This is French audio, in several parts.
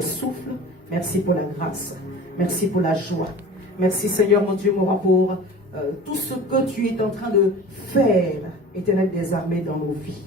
le souffle. Merci pour la grâce. Merci pour la joie. Merci Seigneur mon Dieu, mon roi, pour tout ce que tu es en train de faire, Éternel des armées, dans nos vies.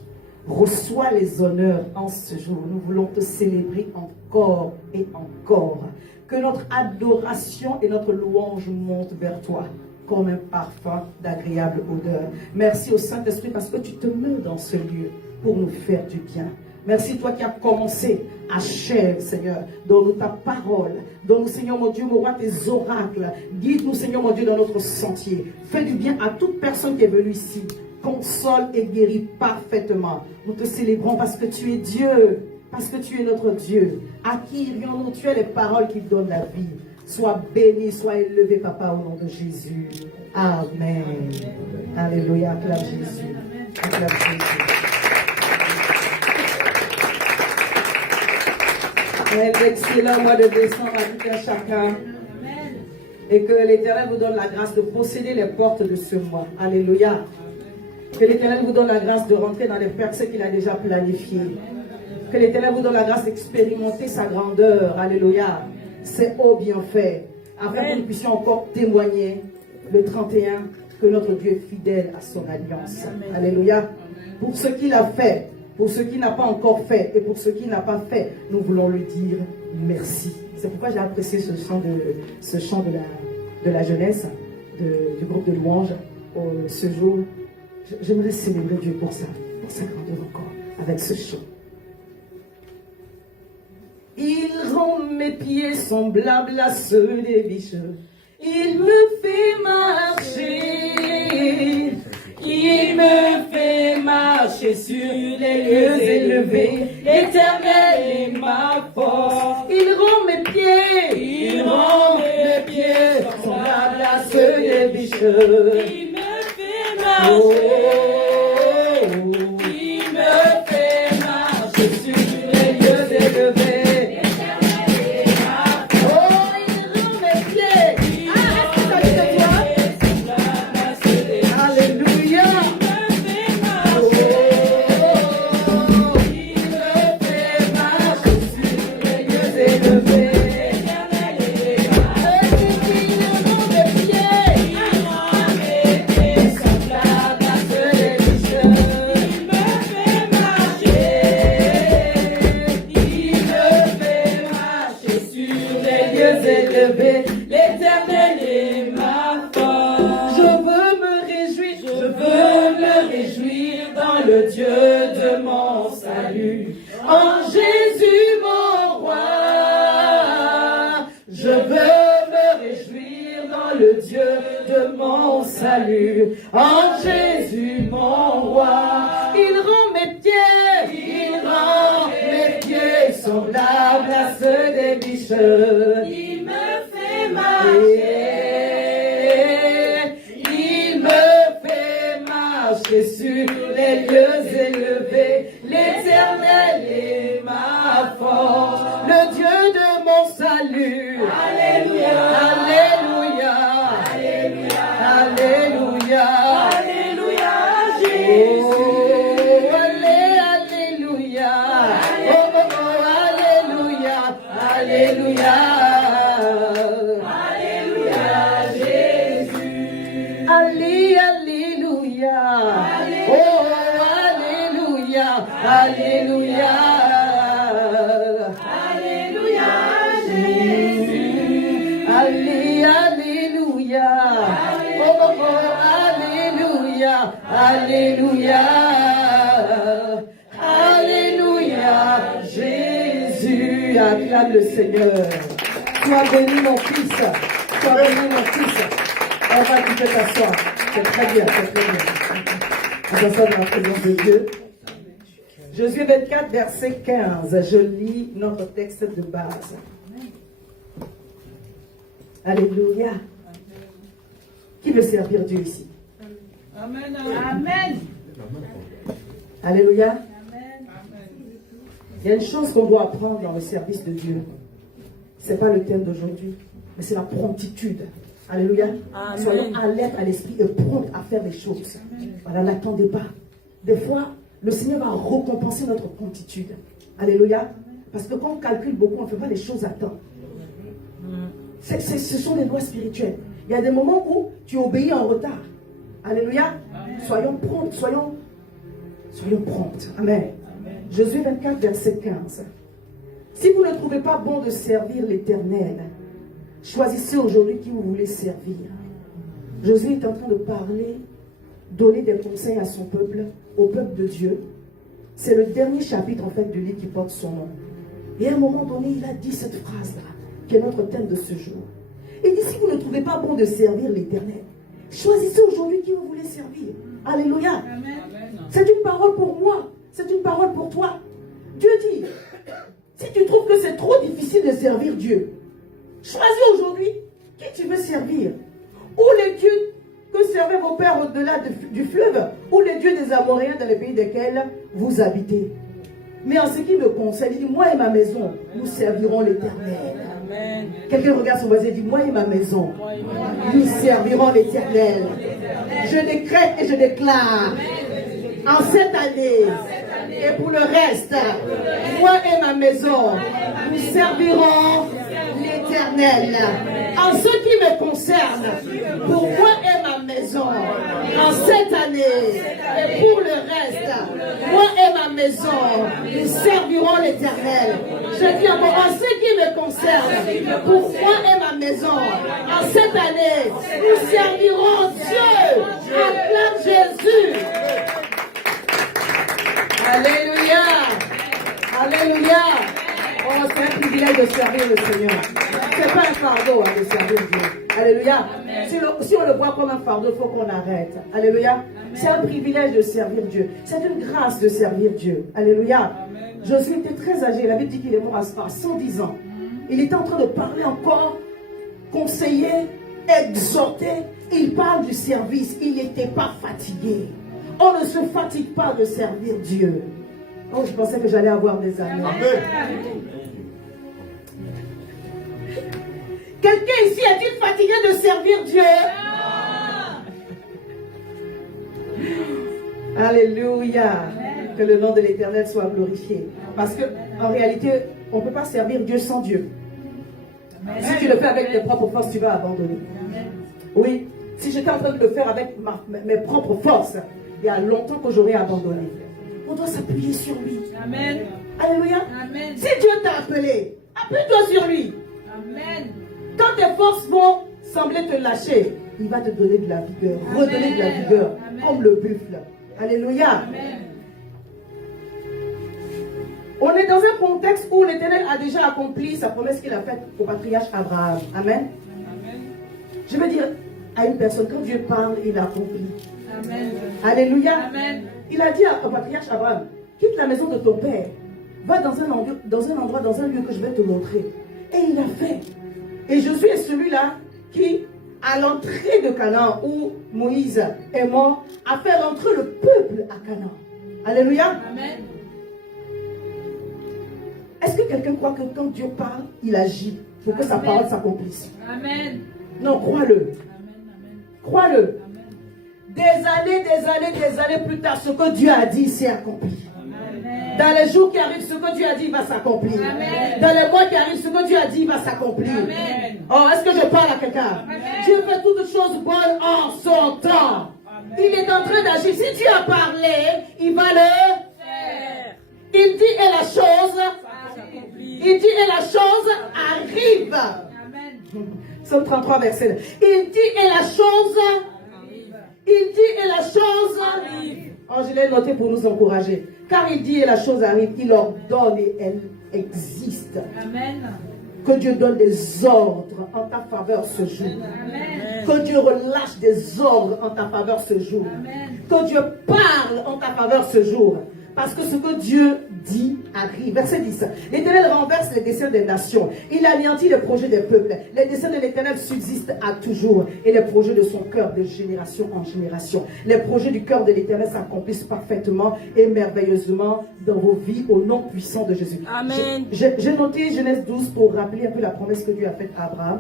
Reçois les honneurs en ce jour. Nous voulons te célébrer encore et encore. Que notre adoration et notre louange montent vers toi comme un parfum d'agréable odeur. Merci au Saint-Esprit parce que tu te mets dans ce lieu pour nous faire du bien. Merci toi qui as commencé, achève Seigneur, donne-nous ta parole, donne-nous Seigneur mon Dieu, mon roi, tes oracles, guide-nous Seigneur mon Dieu dans notre sentier, fais du bien à toute personne qui est venue ici, console et guéris parfaitement. Nous te célébrons parce que tu es Dieu, parce que tu es notre Dieu, à qui irions-nous, tu es les paroles qui donnent la vie. Sois béni, sois élevé, Papa, au nom de Jésus. Amen. Alléluia, acclame Jésus. Acclame Jésus. Un excellent mois de décembre à tout un chacun. Et que l'Éternel vous donne la grâce de posséder les portes de ce mois. Alléluia. Que l'Éternel vous donne la grâce de rentrer dans les percées qu'il a déjà planifiées. Que l'Éternel vous donne la grâce d'expérimenter sa grandeur. Alléluia. Ses hauts bienfaits. Afin que nous puissions encore témoigner le 31 que notre Dieu est fidèle à son alliance. Amen. Alléluia. Pour ce qu'il a fait, pour ce qu'il n'a pas encore fait et pour ce qu'il n'a pas fait, nous voulons lui dire merci. C'est pourquoi j'ai apprécié ce chant de la jeunesse, du groupe de louanges ce jour. J'aimerais célébrer Dieu pour ça, pour sa grandeur encore, avec ce chant. Il rend mes pieds semblables à ceux des biches. Il me fait marcher. Il me fait marcher sur les lieux élevés. L'Éternel est ma force. Il rend mes pieds semblables à ceux des biches. Il me fait marcher. Il me fait marcher sur les lieux élevés. L'Éternel est ma force. Je veux me réjouir dans le Dieu de mon salut. En Jésus mon roi. Je veux me réjouir dans le Dieu de mon salut. En Jésus mon roi. Il rend mes pieds semblables à ceux des biches. Il me fait marcher sur les lieux élevés. L'Éternel est ma force, le Dieu de mon salut. Alléluia, alléluia, alléluia, alléluia, alléluia, Jésus. Oh, alléluia, oh, alléluia, alléluia. Alléluia, alléluia, Jésus. Alléluia, oh, alléluia, alléluia, alléluia, Jésus. Acclame le Seigneur. Sois béni mon fils, sois béni mon fils. On va tout t'asseoir. C'est très bien, c'est très bien. On s'assoit dans la présence de Dieu. Josué 24, verset 15. Je lis notre texte de base. Alléluia. Qui veut servir Dieu ici? Amen. Amen. Alléluia. Il y a une chose qu'on doit apprendre dans le service de Dieu. Ce n'est pas le thème d'aujourd'hui, mais c'est la promptitude. Alléluia. Amen. Soyons alertes à l'esprit et prompts à faire les choses. Voilà, n'attendez pas. Des fois, le Seigneur va récompenser notre promptitude. Alléluia. Parce que quand on calcule beaucoup, on ne fait pas les choses à temps. Ce sont des lois spirituelles. Il y a des moments où tu obéis en retard. Alléluia. Soyons promptes, soyons promptes. Amen. Josué 24, verset 15. Si vous ne trouvez pas bon de servir l'Éternel, choisissez aujourd'hui qui vous voulez servir. Josué est en train de parler, donner des conseils à son peuple, au peuple de Dieu. C'est le dernier chapitre en fait du livre qui porte son nom. Et à un moment donné, il a dit cette phrase-là, qui est notre thème de ce jour. Il dit, si vous ne trouvez pas bon de servir l'Éternel, choisissez aujourd'hui qui vous voulez servir. Alléluia. C'est une parole pour moi. C'est une parole pour toi. Dieu dit, si tu trouves que c'est trop difficile de servir Dieu, choisis aujourd'hui qui tu veux servir. Ou les dieux que servaient vos pères au-delà du fleuve, ou les dieux des Amoréens dans les pays desquels vous habitez. Mais en ce qui me concerne, il dit, moi et ma maison, nous servirons l'Éternel. Quelqu'un regarde son voisin et dit, moi et ma maison, nous servirons l'Éternel. Je décrète et je déclare, en cette année, et pour le reste, moi et ma maison, nous servirons l'Éternel. En ce qui me concerne, pour moi et ma maison, en cette année, et pour le reste, moi et ma maison, nous servirons l'Éternel. Je dis encore, en ce qui me concerne, pour moi et ma maison, en cette année, nous servirons Dieu. Acclame Jésus. Alléluia. Alléluia. Oh, c'est un privilège de servir le Seigneur. C'est pas un fardeau de servir Dieu. Alléluia. Si on le voit comme un fardeau, il faut qu'on arrête. Alléluia. C'est un privilège de servir Dieu. C'est une grâce de servir Dieu. Alléluia. Josué était très âgé. La Bible dit qu'il est mort à 110 ans. Il était en train de parler encore, conseiller, exhorter. Il parle du service. Il n'était pas fatigué. On ne se fatigue pas de servir Dieu. Oh, je pensais que j'allais avoir des amis. Quelqu'un ici est-il fatigué de servir Dieu? Alléluia. Que le nom de l'Éternel soit glorifié. Parce que en réalité, on ne peut pas servir Dieu sans Dieu. Si tu le fais avec tes propres forces, tu vas abandonner. Oui. Si j'étais en train de le faire avec mes propres forces, il y a longtemps que j'aurais abandonné. On doit s'appuyer sur lui. Amen. Alléluia. Amen. Si Dieu t'a appelé, appuie-toi sur lui. Amen. Quand tes forces vont sembler te lâcher, il va te donner de la vigueur, redonner de la vigueur, comme le buffle. Alléluia. Amen. On est dans un contexte où l'Éternel a déjà accompli sa promesse qu'il a faite au patriarche Abraham. Amen. Amen. Je veux dire à une personne, quand Dieu parle, il accomplit. Amen. Alléluia. Amen. Il a dit au patriarche Abraham, quitte la maison de ton père, va dans un endroit, dans un lieu que je vais te montrer. Et il a fait. Et Josué est celui-là qui, à l'entrée de Canaan, où Moïse est mort, a fait rentrer le peuple à Canaan. Alléluia. Amen. Est-ce que quelqu'un croit que quand Dieu parle, il agit pour que sa parole s'accomplisse? Amen. Non, crois-le. Amen. Crois-le. Amen. Des années plus tard, ce que Dieu a dit s'est accompli. Amen. Dans les jours qui arrivent, ce que Dieu a dit va s'accomplir. Amen. Dans les mois qui arrivent, ce que Dieu a dit va s'accomplir. Amen. Oh, est-ce que je parle à quelqu'un? Amen. Dieu fait toutes choses bonnes en son temps. Amen. Il est en train d'agir. Si Dieu a parlé, il va le Faire. Il dit et la chose. Accompli. Il dit et la chose arrive. Amen. Psaume 33, verset 2. Il dit et la chose. Arrive. Il dit et la chose arrive. Oh, je l'ai noté pour nous encourager. Car il dit et la chose arrive, il ordonne et elle existe. Amen. Que Dieu donne des ordres en ta faveur ce jour. Amen. Que Dieu relâche des ordres en ta faveur ce jour. Amen. Que Dieu parle en ta faveur ce jour. Parce que ce que Dieu dit arrive. Verset 10. L'Éternel renverse les desseins des nations. Il anéantit les projets des peuples. Les desseins de l'Éternel subsistent à toujours. Et les projets de son cœur de génération en génération. Les projets du cœur de l'Éternel s'accomplissent parfaitement et merveilleusement dans vos vies au nom puissant de Jésus. Amen. J'ai noté Genèse 12 pour rappeler un peu la promesse que Dieu a faite à Abraham.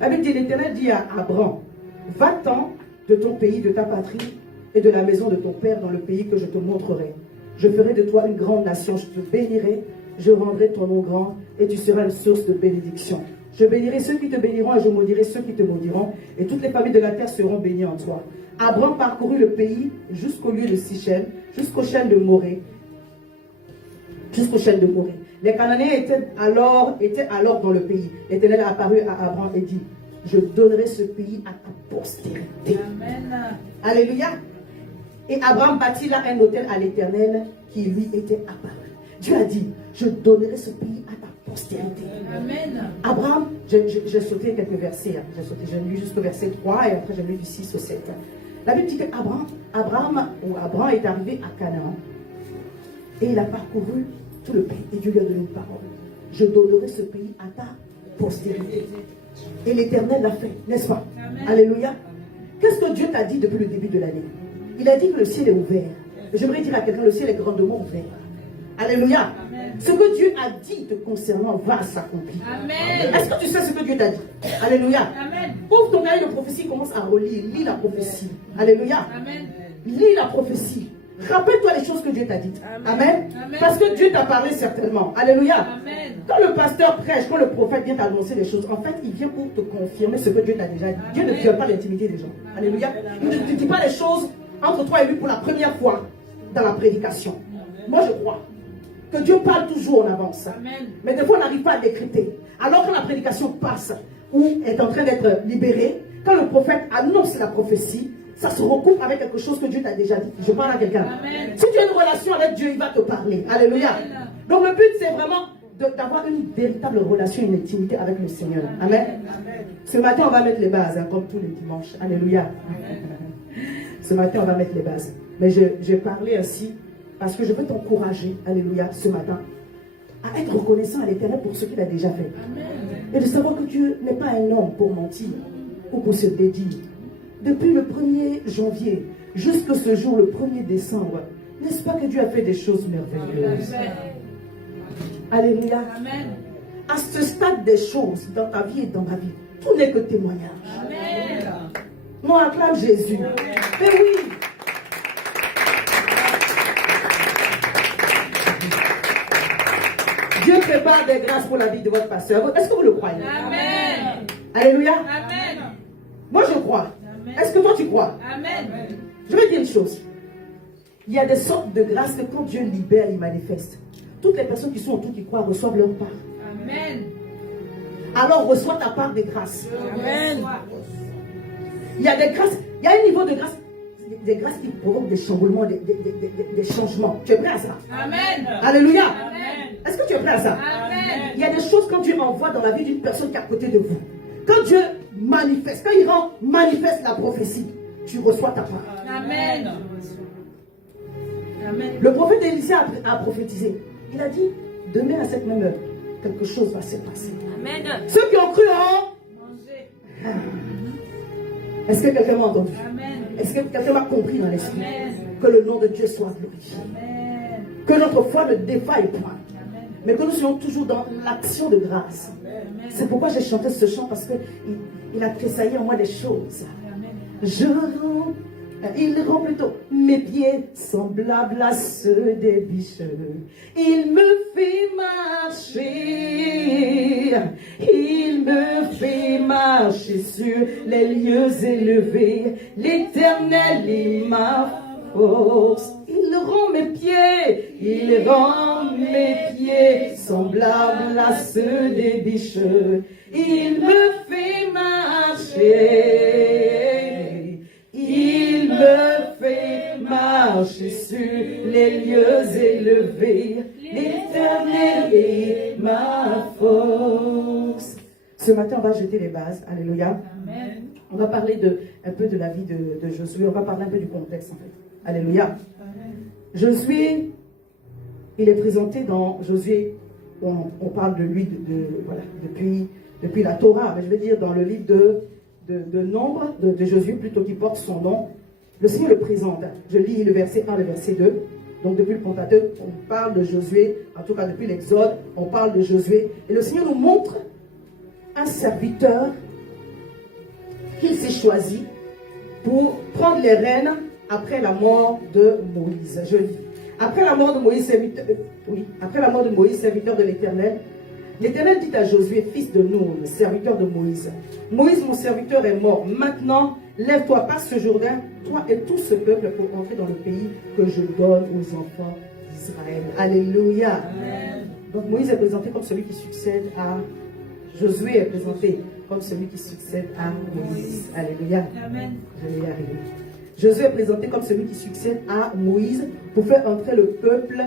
La Bible dit, l'Éternel dit à Abraham, va-t'en de ton pays, de ta patrie et de la maison de ton père dans le pays que je te montrerai. Je ferai de toi une grande nation, je te bénirai, je rendrai ton nom grand et tu seras une source de bénédiction. Je bénirai ceux qui te béniront et je maudirai ceux qui te maudiront et toutes les familles de la terre seront bénies en toi. Abraham parcourut le pays jusqu'au lieu de Sichem, jusqu'au chêne de Morée. Jusqu'au chêne de Morée. Les Cananéens étaient alors dans le pays. L'Éternel apparut à Abraham et dit, je donnerai ce pays à ta postérité. Amen. Alléluia. Et Abraham bâtit là un autel à l'Éternel qui lui était apparu. Dieu a dit, je donnerai ce pays à ta postérité. Amen. Abraham, j'ai sauté quelques versets. J'ai lu jusqu'au verset 3 et après j'ai lu du 6 au 7. La Bible dit qu'Abraham est arrivé à Canaan et il a parcouru tout le pays. Et Dieu lui a donné une parole. Je donnerai ce pays à ta postérité. Et l'Éternel l'a fait, n'est-ce pas? Amen. Alléluia. Qu'est-ce que Dieu t'a dit depuis le début de l'année? Il a dit que le ciel est ouvert. J'aimerais dire à quelqu'un, le ciel est grandement ouvert. Alléluia. Amen. Ce que Dieu a dit te concernant va s'accomplir. Amen. Est-ce que tu sais ce que Dieu t'a dit? Alléluia. Amen. Ouvre ton cahier de prophétie, commence à relire. Lis la prophétie. Alléluia. Amen. Lis la prophétie. Rappelle-toi les choses que Dieu t'a dites. Amen. Amen. Parce que Dieu t'a parlé certainement. Alléluia. Amen. Quand le pasteur prêche, quand le prophète vient t'annoncer des choses, en fait, il vient pour te confirmer ce que Dieu t'a déjà dit. Dieu ne viole pas l'intimité des gens. Alléluia. Il ne te dit pas les choses entre toi et lui pour la première fois dans la prédication. Moi, je crois que Dieu parle toujours en avance. Amen. Mais des fois, on n'arrive pas à décrypter. Alors que la prédication passe ou est en train d'être libérée, quand le prophète annonce la prophétie, ça se recoupe avec quelque chose que Dieu t'a déjà dit. Je parle à quelqu'un. Amen. Si tu as une relation avec Dieu, il va te parler. Alléluia. Amen. Donc le but, c'est vraiment d'avoir une véritable relation, une intimité avec le Seigneur. Amen. Amen. Ce matin, on va mettre les bases, comme tous les dimanches. Alléluia. Ce matin, on va mettre les bases. Mais j'ai parlé ainsi parce que je veux t'encourager, alléluia, ce matin, à être reconnaissant à l'Éternel pour ce qu'il a déjà fait. Amen. Et de savoir que Dieu n'est pas un homme pour mentir ou pour se dédire. Depuis le 1er janvier jusqu'à ce jour, le 1er décembre, n'est-ce pas que Dieu a fait des choses merveilleuses? Amen. Alléluia. Amen. À ce stade des choses, dans ta vie et dans ma vie, tout n'est que témoignage. Amen. Non, acclame Jésus. Mais oui. Dieu prépare des grâces pour la vie de votre pasteur. Est-ce que vous le croyez? Amen. Alléluia. Amen. Moi, je crois. Amen. Est-ce que toi, tu crois? Amen. Je vais dire une chose. Il y a des sortes de grâces que quand Dieu libère, il manifeste. Toutes les personnes qui sont autour qui croient reçoivent leur part. Amen. Alors, reçois ta part des grâces. Amen. Il y a des grâces. Il y a un niveau de grâce. Des grâces qui provoquent des chamboulements, des changements. Tu es prêt à ça? Amen. Alléluia. Amen. Est-ce que tu es prêt à ça? Amen. Il y a des choses quand Dieu envoie dans la vie d'une personne qui est à côté de vous. Quand Dieu manifeste, quand il rend manifeste la prophétie, tu reçois ta part. Amen. Amen. Le prophète Élisée a prophétisé. Il a dit, demain à cette même heure, quelque chose va se passer. Amen. Ceux qui ont cru en... Manger. Est-ce que quelqu'un m'a entendu? Amen. Est-ce que quelqu'un m'a compris dans l'esprit? Amen. Que le nom de Dieu soit glorifié. Amen. Que notre foi ne défaille point. Amen. Mais que nous soyons toujours dans l'action de grâce. C'est pourquoi j'ai chanté ce chant, parce qu'il a tressailli en moi des choses. Amen. Il rend plutôt mes pieds semblables à ceux des biches. Il me fait marcher. Il me fait marcher sur les lieux élevés. L'Éternel est ma force. Il rend mes pieds. Il rend mes pieds semblables à ceux des biches. Il me fait marcher. Il me fait marcher sur les lieux élevés. L'Éternel est ma force. Ce matin, on va jeter les bases. Alléluia. Amen. On va parler un peu de la vie de Josué. On va parler un peu du contexte en fait. Alléluia. Josué, il est présenté dans Josué. On parle de lui voilà, depuis la Torah. Mais je veux dire dans le livre de Nombre, de Josué plutôt, qui porte son nom. Le Seigneur le présente. Je lis le verset 1, le verset 2. Donc depuis le Pentateuque, on parle de Josué. En tout cas depuis l'Exode, on parle de Josué. Et le Seigneur nous montre un serviteur qu'il s'est choisi pour prendre les rênes après la mort de Moïse. Je lis. Après la mort de Moïse, serviteur de l'Éternel, l'Éternel dit à Josué, fils de Nun, serviteur de Moïse, Moïse, mon serviteur, est mort. Maintenant, lève-toi, passe ce Jourdain, toi et tout ce peuple, pour entrer dans le pays que je donne aux enfants d'Israël. Alléluia. Amen. Donc Moïse est présenté comme celui qui succède à... Josué est présenté comme celui qui succède à Moïse. Alléluia. Amen. Je vais y arriver. Josué est présenté comme celui qui succède à Moïse pour faire entrer le peuple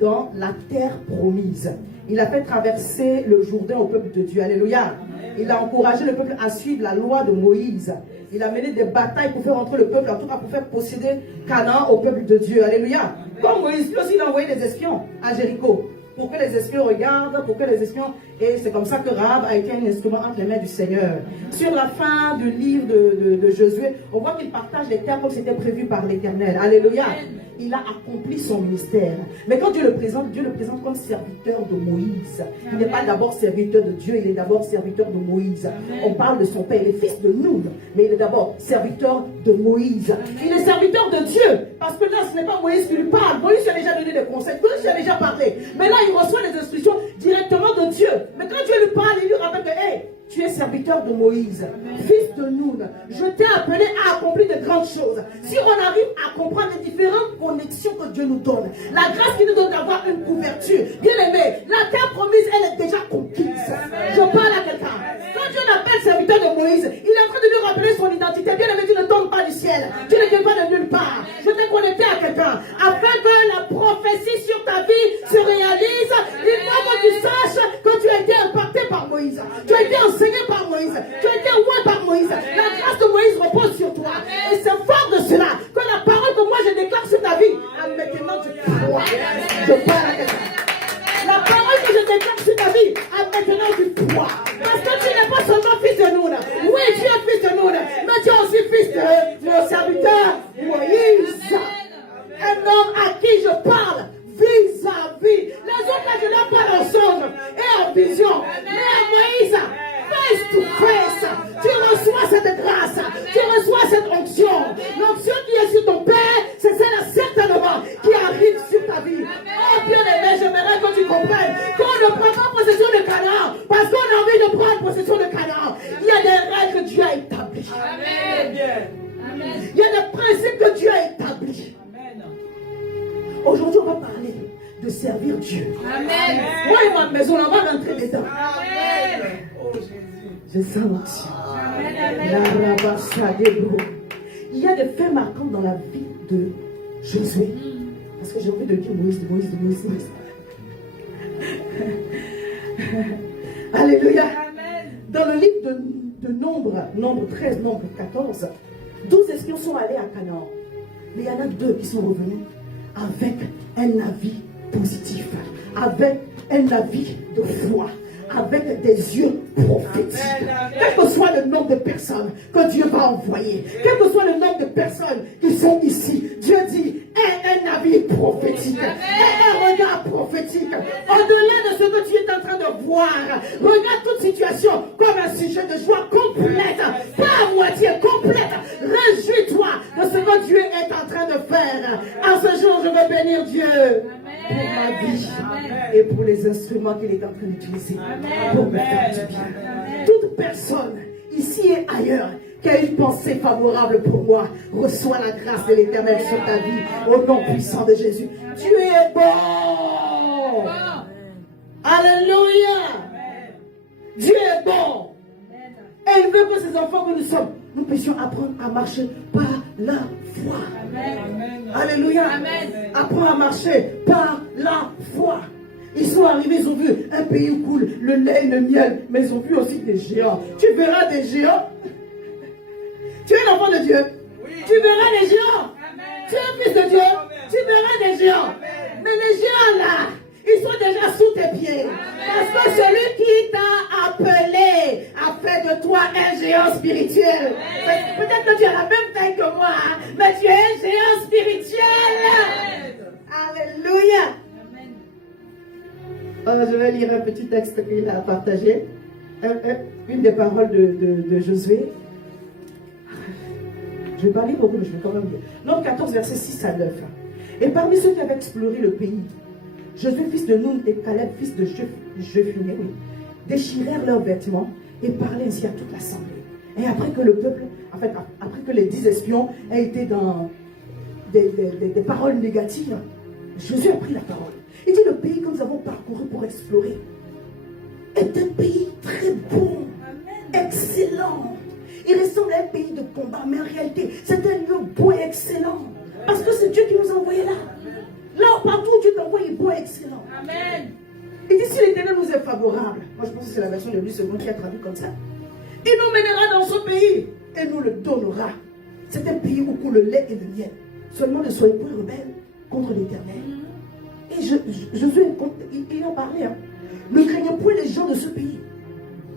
dans la terre promise. Il a fait traverser le Jourdain au peuple de Dieu. Alléluia. Il a encouragé le peuple à suivre la loi de Moïse. Il a mené des batailles pour faire entrer le peuple, en tout cas pour faire posséder Canaan au peuple de Dieu. Alléluia. Comme Moïse, lui aussi, il a envoyé des espions à Jéricho. Pour que les espions regardent, pour que les espions... Et c'est comme ça que Rahab a été un instrument entre les mains du Seigneur. Sur la fin du livre de Josué, on voit qu'il partage les terres comme c'était prévu par l'Éternel. Alléluia. Il a accompli son ministère. Mais quand Dieu le présente comme serviteur de Moïse. Il n'est pas d'abord serviteur de Dieu, il est d'abord serviteur de Moïse. On parle de son père, il est fils de Nun, mais il est d'abord serviteur de Moïse. Il est serviteur de Dieu, parce que là, ce n'est pas Moïse qui lui parle. Moïse a déjà donné des conseils, Moïse a déjà parlé. Mais là, il reçoit les instructions directement de Dieu. Mais quand Dieu lui parle, il lui rappelle que, hey, tu es serviteur de Moïse, fils de Nun. Je t'ai appelé à accomplir de grandes choses. Si on arrive à comprendre les différentes connexions que Dieu nous donne, la grâce qui nous donne d'avoir une couverture, bien aimé, la terre promise, elle est déjà conquise. Je parle à quelqu'un. Quand Dieu l'appelle serviteur de Moïse, il est en train de lui rappeler son identité. Bien aimé, tu ne tombes pas du ciel. Tu ne viens pas de nulle part. Je t'ai connecté à quelqu'un. Afin que la prophétie sur ta vie se réalise, il faut que tu saches que tu as été impacté par Moïse. Tu as été enseigné par Moïse. Tu as été oint par Moïse. La grâce de Moïse repose sur toi. Et c'est fort de cela que la parole que moi je déclare sur ta vie, maintenant tu crois. Je parle à quelqu'un. La parole que je déclare sur ta vie, maintenant tu crois. Parce que tu n'es pas seulement fils de Nun. Oui, tu es fils de Nun, mais tu es aussi fils de mon serviteur Moïse. Un homme à qui je parle vis-à-vis. Les autres là, je leur parle en songe et en vision. Mais à Moïse, face to face, tu reçois cette grâce, tu reçois cette onction. L'onction qui est sur ton père, c'est celle certainement qui arrive sur ta vie. Oh bien aimé, j'aimerais que tu comprennes qu'on ne prend pas possession de Canaan parce qu'on a envie de prendre possession de Canaan. Il y a des règles que Dieu a établies. Amen. Il y a des principes que Dieu a établis. Aujourd'hui, on va parler de servir Dieu. Amen. Moi et ma maison, on va rentrer dedans. Amen. Oh Jésus. Je sens l'onction. Amen. Il y a des faits marquants dans la vie de Josué. Parce que j'ai envie de dire Moïse. Alléluia. Dans le livre de Nombre 13, Nombre 14, 12 espions sont allés à Canaan. Mais il y en a 2 qui sont revenus avec un avis positif, avec un avis de foi, avec des yeux prophétiques. Quel que soit le nombre de personnes que Dieu va envoyer, quel que soit le nombre de personnes qui sont ici, Dieu dit, aie un avis prophétique, aie un regard prophétique. Au-delà de ce que tu es en train de voir, regarde toute situation comme un sujet de joie complète, pas à moitié, complète. Réjouis-toi de ce que Dieu est en train de faire. En ce jour, je veux bénir Dieu pour ma vie et pour les instruments qu'il est en train d'utiliser pour me faire du bien. Toute personne, ici et ailleurs, qui a une pensée favorable pour moi, reçois la grâce de l'Éternel sur ta vie, au nom puissant de Jésus. Dieu est bon. Alléluia. Dieu est bon. Et il veut que ces enfants que nous sommes, nous puissions apprendre à marcher par la foi. Alléluia. Apprendre à marcher par la foi. Ils sont arrivés, ils ont vu un pays où coule le lait et le miel, mais ils ont vu aussi des géants. Tu verras des géants. Tu es l'enfant de Dieu. Tu verras des géants. Tu es un fils de Dieu. Tu verras des géants. Mais les géants là, ils sont déjà sous tes pieds. Parce que celui qui t'a appelé a fait de toi un géant spirituel. Peut-être que tu as la même taille que moi, hein, mais tu es un géant spirituel. Alléluia. Je vais lire un petit texte qu'il a partagé. Une des paroles de Josué. Je vais pas lire beaucoup, mais je vais quand même lire. Nombre 14, verset 6 à 9. Et parmi ceux qui avaient exploré le pays, Josué, fils de Nun, et Caleb, fils de Jephunneh, déchirèrent leurs vêtements et parlaient ainsi à toute l'assemblée. Et après que le peuple, en fait, après que les 10 espions aient été dans des paroles négatives, Josué a pris la parole. Il dit, le pays que nous avons parcouru pour explorer est un pays très bon, excellent. Il ressemble à un pays de combat, mais en réalité, c'est un lieu bon et excellent. Parce que c'est Dieu qui nous a envoyés là. Là, partout où Dieu t'envoie, il est bon et excellent. Amen. Il dit, si l'Éternel nous est favorable, moi je pense que c'est la version de Louis II qui a traduit comme ça, il nous mènera dans ce pays et nous le donnera. C'est un pays où coule le lait et le miel. Seulement ne soyez pas rebelles contre l'Éternel. Et Josué, il en parlait. Hein. Ne craignez point les gens de ce pays.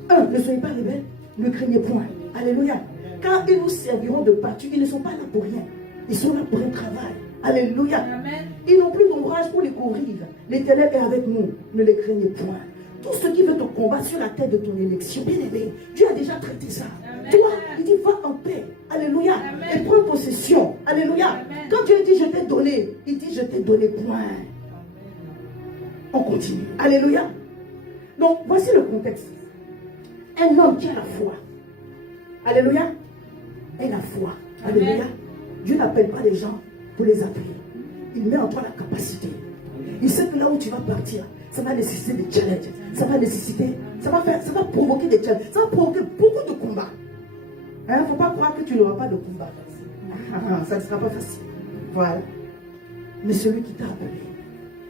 Ne soyez pas rebelles, ne craignez point. Alléluia. Car ils nous serviront de pâture. Ils ne sont pas là pour rien. Ils sont là pour un travail. Alléluia. Amen. Ils n'ont plus d'ombrage pour les courir. L'Éternel est avec nous. Ne les craignez point. Tout ce qui veut te combattre sur la tête de ton élection, bien aimé, Dieu a déjà traité ça. Amen. Toi, il dit, va en paix. Alléluia. Amen. Et prends possession. Alléluia. Amen. Quand Dieu dit, je t'ai donné, il dit, je t'ai donné point. On continue. Alléluia. Donc, voici le contexte. Un homme qui a la foi. Alléluia. Et la foi. Alléluia. Amen. Dieu n'appelle pas les gens pour les appeler. Il met en toi la capacité. Il sait que là où tu vas partir, ça va nécessiter des challenges. Ça va nécessiter, ça va provoquer des challenges. Ça va provoquer beaucoup de combats. Il ne faut pas croire que tu n'auras pas de combat. Ça ne sera pas facile. Voilà. Mais celui qui t'a appelé,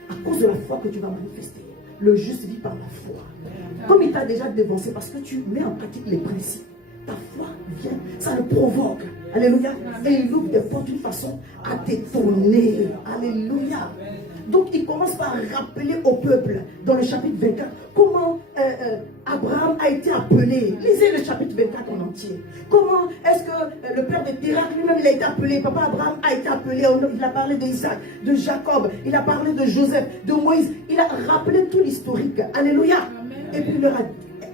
à cause de la foi que tu vas manifester, le juste vit par la foi. Comme il t'a déjà dévancé parce que tu mets en pratique les principes, ta foi vient, ça le provoque. Alléluia. Et il ouvre des portes d'une façon à t'étonner. Alléluia. Donc il commence par rappeler au peuple dans le chapitre 24 comment Abraham a été appelé. Lisez le chapitre 24 en entier. Comment est-ce que le père de Térak lui-même il a été appelé. Papa Abraham a été appelé. Il a parlé d'Isaac, de Jacob, il a parlé de Joseph, de Moïse. Il a rappelé tout l'historique. Alléluia. Et puis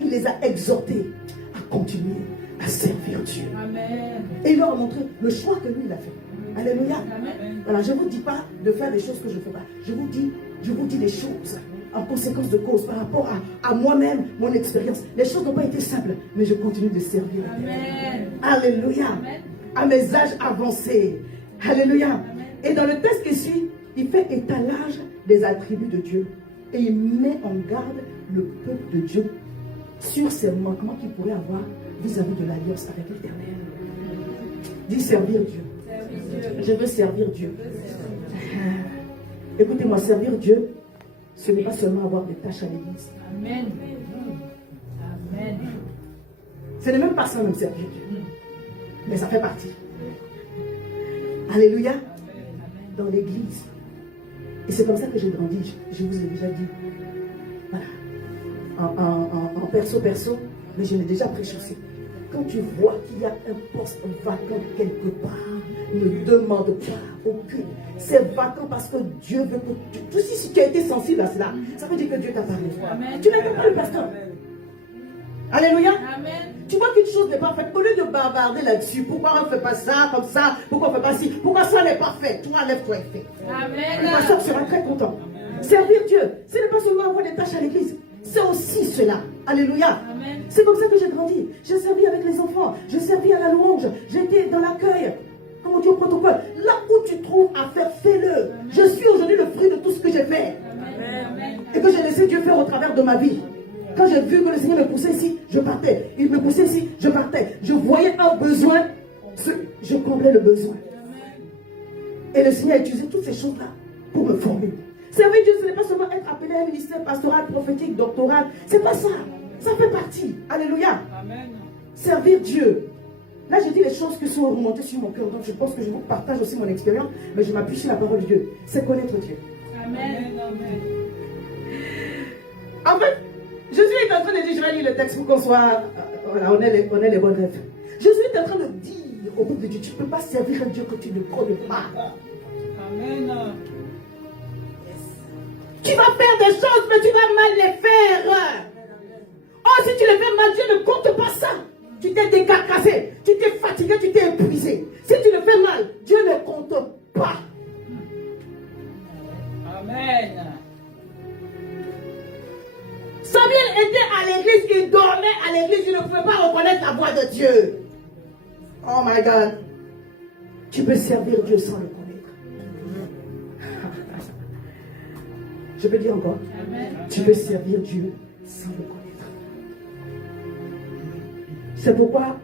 il les a exhortés à continuer à servir Dieu. Amen. Et il leur a montré le choix que lui il a fait. Alléluia. Amen. Voilà, je ne vous dis pas de faire des choses que je ne fais pas. Je vous dis des choses en conséquence de cause par rapport à moi-même, mon expérience. Les choses n'ont pas été simples, mais je continue de servir. Amen. Alléluia. Amen. À mes âges avancés. Alléluia. Amen. Et dans le texte qui suit, il fait étalage des attributs de Dieu. Et il met en garde le peuple de Dieu sur ces manquements qu'il pourrait avoir vis-à-vis de l'alliance avec l'Éternel. Dis servir Dieu. Je veux servir Dieu. Écoutez-moi, servir Dieu, ce n'est pas seulement avoir des tâches à l'église. Amen. Amen. Ce n'est même pas ça, même servir Dieu. Mais ça fait partie. Alléluia. Dans l'église. Et c'est comme ça que j'ai grandi. Je vous ai déjà dit. Voilà. En perso, mais je l'ai déjà prêché aussi. Quand tu vois qu'il y a un poste vacant quelque part, ne demande pas aucune. C'est vacant parce que Dieu veut que si tu as été sensible à cela, ça veut dire que Dieu t'a parlé. Amen. Tu n'attends pas le pasteur. Alléluia. Amen. Tu vois qu'une chose n'est pas faite. Au lieu de bavarder là-dessus, pourquoi on ne fait pas ça comme ça, pourquoi on ne fait pas ci, pourquoi ça n'est pas fait, toi lève-toi et fais. Le Amen. pasteur sera très content. Servir Dieu, ce n'est pas seulement avoir des tâches à l'église, c'est aussi cela. Alléluia. Amen. C'est comme ça que j'ai grandi. J'ai servi avec les enfants, j'ai servi à la louange, j'étais dans l'accueil. Comme on dit au protocole, là où tu trouves à faire, fais-le. Je suis aujourd'hui le fruit de tout ce que j'ai fait Amen. et que j'ai laissé Dieu faire au travers de ma vie. Quand j'ai vu que le Seigneur me poussait ici, je partais. Il me poussait ici, je partais. Je voyais un besoin, je comblais le besoin. Et le Seigneur a utilisé toutes ces choses-là pour me former. Servir Dieu, ce n'est pas seulement être appelé à un ministère pastoral, prophétique, doctoral. C'est pas ça. Ça fait partie. Alléluia. Amen. Servir Dieu. Là, je dis les choses qui sont remontées sur mon cœur. Donc, je pense que je vous partage aussi mon expérience. Mais je m'appuie sur la parole de Dieu. C'est connaître Dieu. Amen. Amen. En fait, Jésus est en train de dire, je vais lire le texte pour qu'on soit, voilà, on ait les bonnes rêves. Jésus est en train de dire au peuple de Dieu, tu ne peux pas servir un Dieu que tu ne connais pas. Amen. Tu vas faire des choses, mais tu vas mal les faire. Oh, si tu les fais mal, Dieu ne compte pas ça. Tu t'es décarcassé, tu t'es fatigué, tu t'es épuisé. Si tu le fais mal, Dieu ne compte pas. Dieu. Oh my God. Tu peux servir Dieu sans le connaître. Je peux dire encore. Tu peux servir Dieu sans le connaître. C'est pourquoi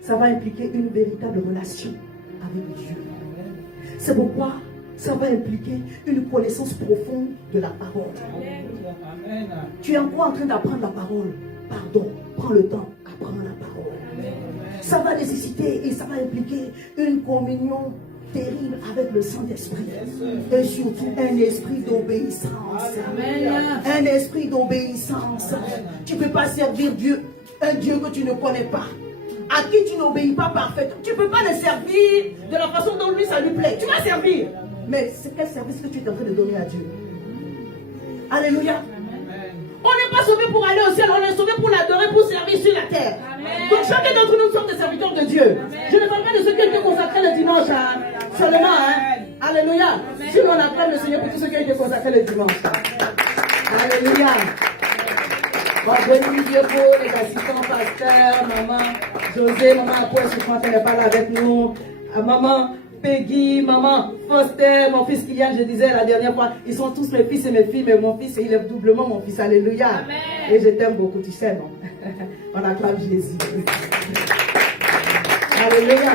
ça va impliquer une véritable relation avec Dieu. C'est pourquoi ça va impliquer une connaissance profonde de la parole. Amen. Tu es encore en train d'apprendre la parole. Pardon, prends le temps d'apprendre la parole. Ça va nécessiter et ça va impliquer une communion terrible avec le Saint-Esprit. Et surtout un esprit d'obéissance. Un esprit d'obéissance. Tu ne peux pas servir Dieu, un Dieu que tu ne connais pas, à qui tu n'obéis pas parfaitement. Tu ne peux pas le servir de la façon dont lui ça lui plaît. Tu vas servir. Mais c'est quel service que tu es en train de donner à Dieu? Alléluia. On n'est pas sauvé pour aller au ciel, on est sauvé pour l'adorer, pour servir sur la terre. Donc chacun d'entre nous sommes des serviteurs de Dieu. Je ne parle pas de ceux qui ont été consacrés le dimanche seulement. Alléluia. Si on acclame le Seigneur pour tous ceux qui ont été consacrés le dimanche. Alléluia. Bon, béni Dieu pour les assistants pasteurs, maman José, maman Apôtre, je crois qu'elle n'est pas là avec nous. Maman Peggy, maman Foster, mon fils Kylian, je disais la dernière fois, ils sont tous mes fils et mes filles, mais mon fils, il est doublement mon fils. Alléluia. Amen. Et je t'aime beaucoup, tu sais, non? On acclame Jésus. Alléluia.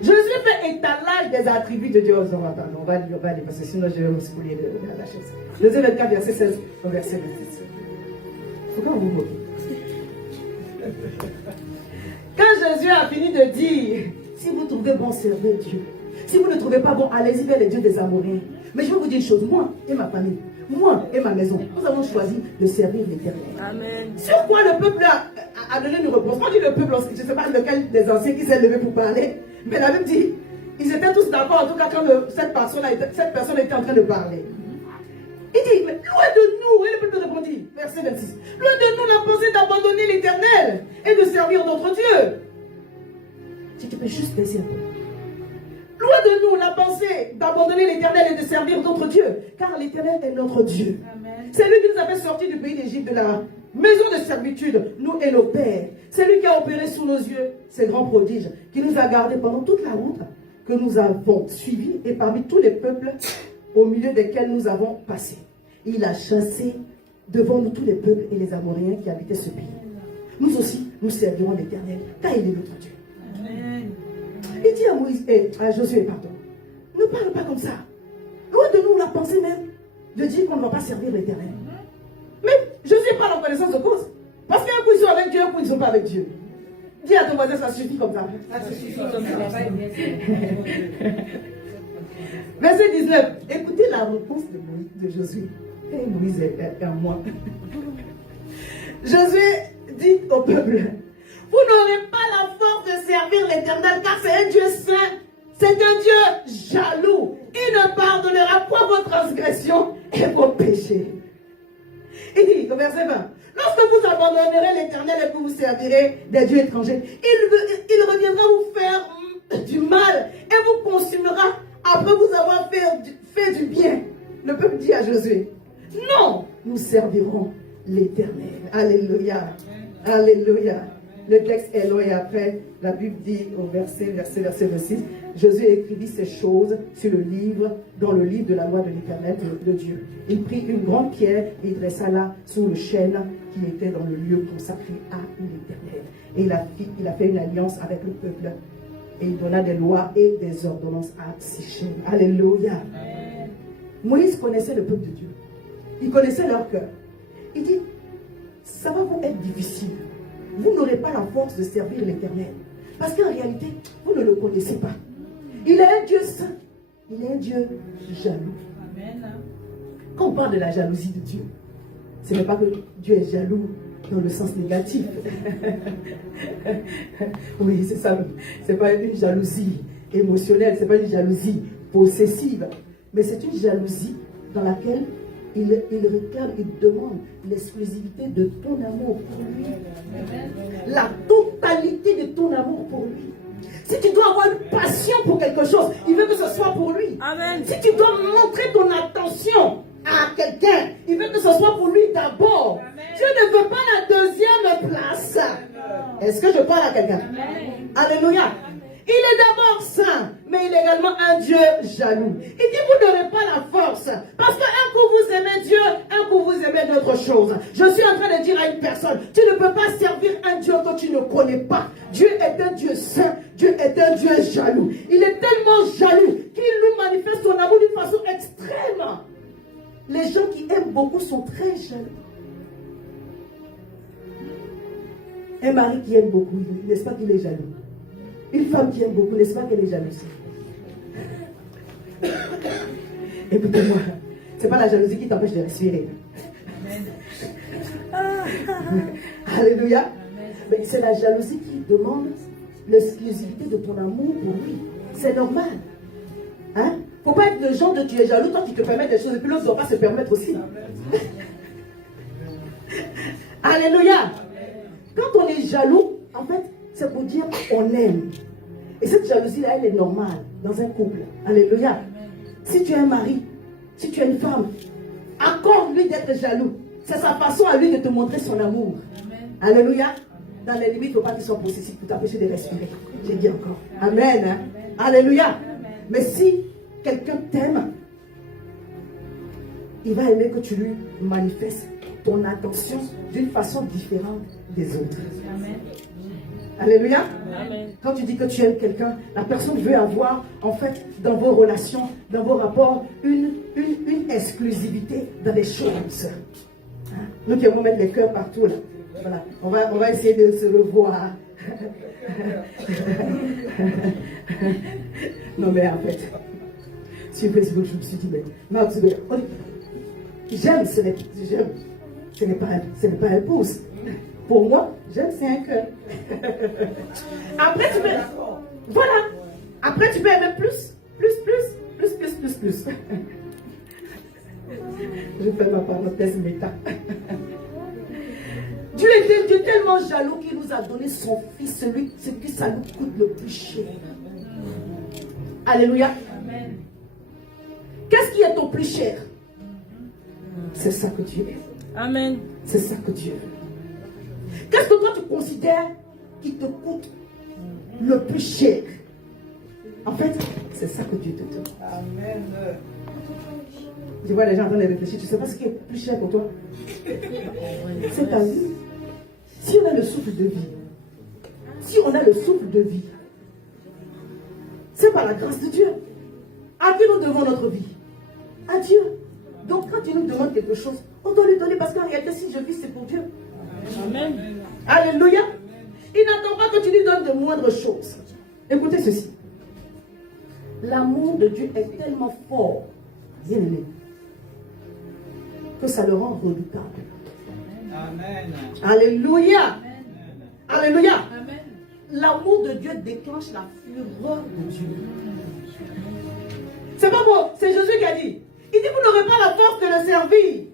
Jésus fait étalage des attributs de Dieu. On va lire, parce que sinon je vais vous spoiler la chose. Jésus 24, verset 16 au verset 26. Pourquoi vous moquez? Quand Jésus a fini de dire, si vous trouvez bon, servez Dieu. Si vous ne trouvez pas bon, allez-y vers les dieux des Amoréens. Mais je vais vous dire une chose, moi et ma famille, moi et ma maison, nous avons choisi de servir l'Éternel. Amen. Sur quoi le peuple a donné une réponse? Moi, je dis le peuple, je ne sais pas lequel des anciens qui s'est levé pour parler, mais la Bible dit, ils étaient tous d'accord, en tout cas, quand cette personne était en train de parler. Il dit, mais loin de nous, et le peuple répondit, verset 26, loin de nous la pensée d'abandonner l'Éternel et de servir notre Dieu. Si tu peux juste baisser un peu. Loin de nous la pensée d'abandonner l'Éternel et de servir notre Dieu, car l'Éternel est notre Dieu. C'est lui qui nous a fait sortir du pays d'Égypte, de la maison de servitude, nous et nos pères. C'est lui qui a opéré sous nos yeux ces grands prodiges, qui nous a gardés pendant toute la route que nous avons suivie et parmi tous les peuples au milieu desquels nous avons passé. Il a chassé devant nous tous les peuples et les Amoréens qui habitaient ce pays. Nous aussi, nous servirons l'Éternel, car il est notre Dieu. Amen. Il dit à Moïse, à Josué, pardon, ne parle pas comme ça. Loin de nous la pensée même de dire qu'on ne va pas servir l'Éternel. Mais Josué parle en connaissance de cause. Parce qu'un coup ils sont avec Dieu, un coup ils ne sont pas avec Dieu. Dis à ton voisin, ça suffit comme ça. Ça suffit comme ça. Verset 19. Écoutez la réponse de Josué. Et Moïse est à moi. Josué dit au peuple, vous n'aurez pas la force de servir l'Éternel, car c'est un Dieu saint. C'est un Dieu jaloux. Il ne pardonnera pas vos transgressions et vos péchés. Il dit au verset 20, lorsque vous abandonnerez l'Éternel et que vous servirez des dieux étrangers, il reviendra vous faire du mal et vous consumera après vous avoir fait du bien. Le peuple dit à Josué, non, nous servirons l'Éternel. Alléluia. Alléluia. Le texte est long et après, la Bible dit au verset 26, Josué écrivit ces choses sur le livre, dans le livre de la loi de l'Éternel de Dieu. Il prit une grande pierre et il dressa là sous le chêne qui était dans le lieu consacré à l'Éternel. Et il a fait une alliance avec le peuple. Et il donna des lois et des ordonnances à Sichem. Alléluia. Amen. Moïse connaissait le peuple de Dieu. Il connaissait leur cœur. Il dit, ça va vous être difficile. Vous n'aurez pas la force de servir l'Éternel. Parce qu'en réalité, vous ne le connaissez pas. Il est un Dieu saint. Il est un Dieu jaloux. Amen. Quand on parle de la jalousie de Dieu, ce n'est pas que Dieu est jaloux dans le sens négatif. Oui, c'est ça. Ce n'est pas une jalousie émotionnelle, ce n'est pas une jalousie possessive, mais c'est une jalousie dans laquelle il réclame, il demande l'exclusivité de ton amour pour lui. La totalité de ton amour pour lui. Si tu dois avoir une passion pour quelque chose, il veut que ce soit pour lui. Amen. Si tu dois montrer ton attention à quelqu'un, il veut que ce soit pour lui d'abord. Dieu ne veut pas la deuxième place. Est-ce que je parle à quelqu'un? Alléluia. Il est d'abord saint, mais il est également un Dieu jaloux. Il dit, vous n'aurez pas la force. Parce qu'un coup vous aimez Dieu, un coup vous aimez d'autres choses. Je suis en train de dire à une personne, tu ne peux pas servir un Dieu que tu ne connais pas. Dieu est un Dieu saint, Dieu est un Dieu jaloux. Il est tellement jaloux qu'il nous manifeste son amour d'une façon extrême. Les gens qui aiment beaucoup sont très jaloux. Un mari qui aime beaucoup, n'est-ce pas qu'il est jaloux? Une femme qui aime beaucoup, n'est-ce pas qu'elle est jalouse? Écoutez-moi, ce n'est pas la jalousie qui t'empêche de respirer. Alléluia. Mais c'est la jalousie qui demande l'exclusivité de ton amour pour lui. C'est normal. Hein? Faut pas être le genre de tu es jaloux, toi tu te permets des choses et puis l'autre ne doit pas se permettre aussi. Alléluia. Quand on est jaloux, en fait, c'est pour dire on aime. Et cette jalousie-là, elle est normale dans un couple. Alléluia. Si tu es un mari, si tu es une femme, accorde-lui d'être jaloux. C'est sa façon à lui de te montrer son amour. Alléluia. Dans les limites, il ne faut pas qu'il soit possessif pour t'empêcher de respirer. J'ai dit encore. Amen. Hein? Alléluia. Mais si quelqu'un t'aime, il va aimer que tu lui manifestes ton attention d'une façon différente des autres. Amen. Alléluia. Amen. Quand tu dis que tu aimes quelqu'un, la personne veut avoir, en fait, dans vos relations, dans vos rapports, une exclusivité dans les choses. Hein? Nous qui aimons mettre les cœurs partout, là. Voilà. On va essayer de se revoir. Non, mais en fait, sur Facebook, je me suis dit, mais non, j'aime, ce n'est pas un pouce. Pour moi, j'aime, c'est un cœur. Après, tu peux. Voilà. Après, tu peux aimer plus. Je fais ma parenthèse méta. Dieu est tellement jaloux qu'il nous a donné son fils, ce qui ça nous coûte le plus cher. Alléluia. Amen. Qu'est-ce qui est ton plus cher? C'est ça que Dieu est. Amen. C'est ça que Dieu veut. Qu'est-ce que toi tu considères qui te coûte le plus cher? En fait, c'est ça que Dieu te donne. Amen. Je vois les gens en train de réfléchir. Tu ne sais pas ce qui est plus cher pour toi? C'est ta vie. Si on a le souffle de vie, c'est par la grâce de Dieu. À qui nous devons notre vie? À Dieu. Donc quand il nous demande quelque chose, on doit lui donner parce qu'en réalité, si je vis, c'est pour Dieu. Amen. Alléluia. Il n'attend pas que tu lui donnes de moindres choses. Écoutez ceci. L'amour de Dieu est tellement fort, bien aimé, que ça le rend redoutable. Amen. Alléluia. Amen. Alléluia. Amen. L'amour de Dieu déclenche la fureur de Dieu. C'est pas moi, c'est Jésus qui a dit. Il dit, vous n'aurez pas la force de le servir.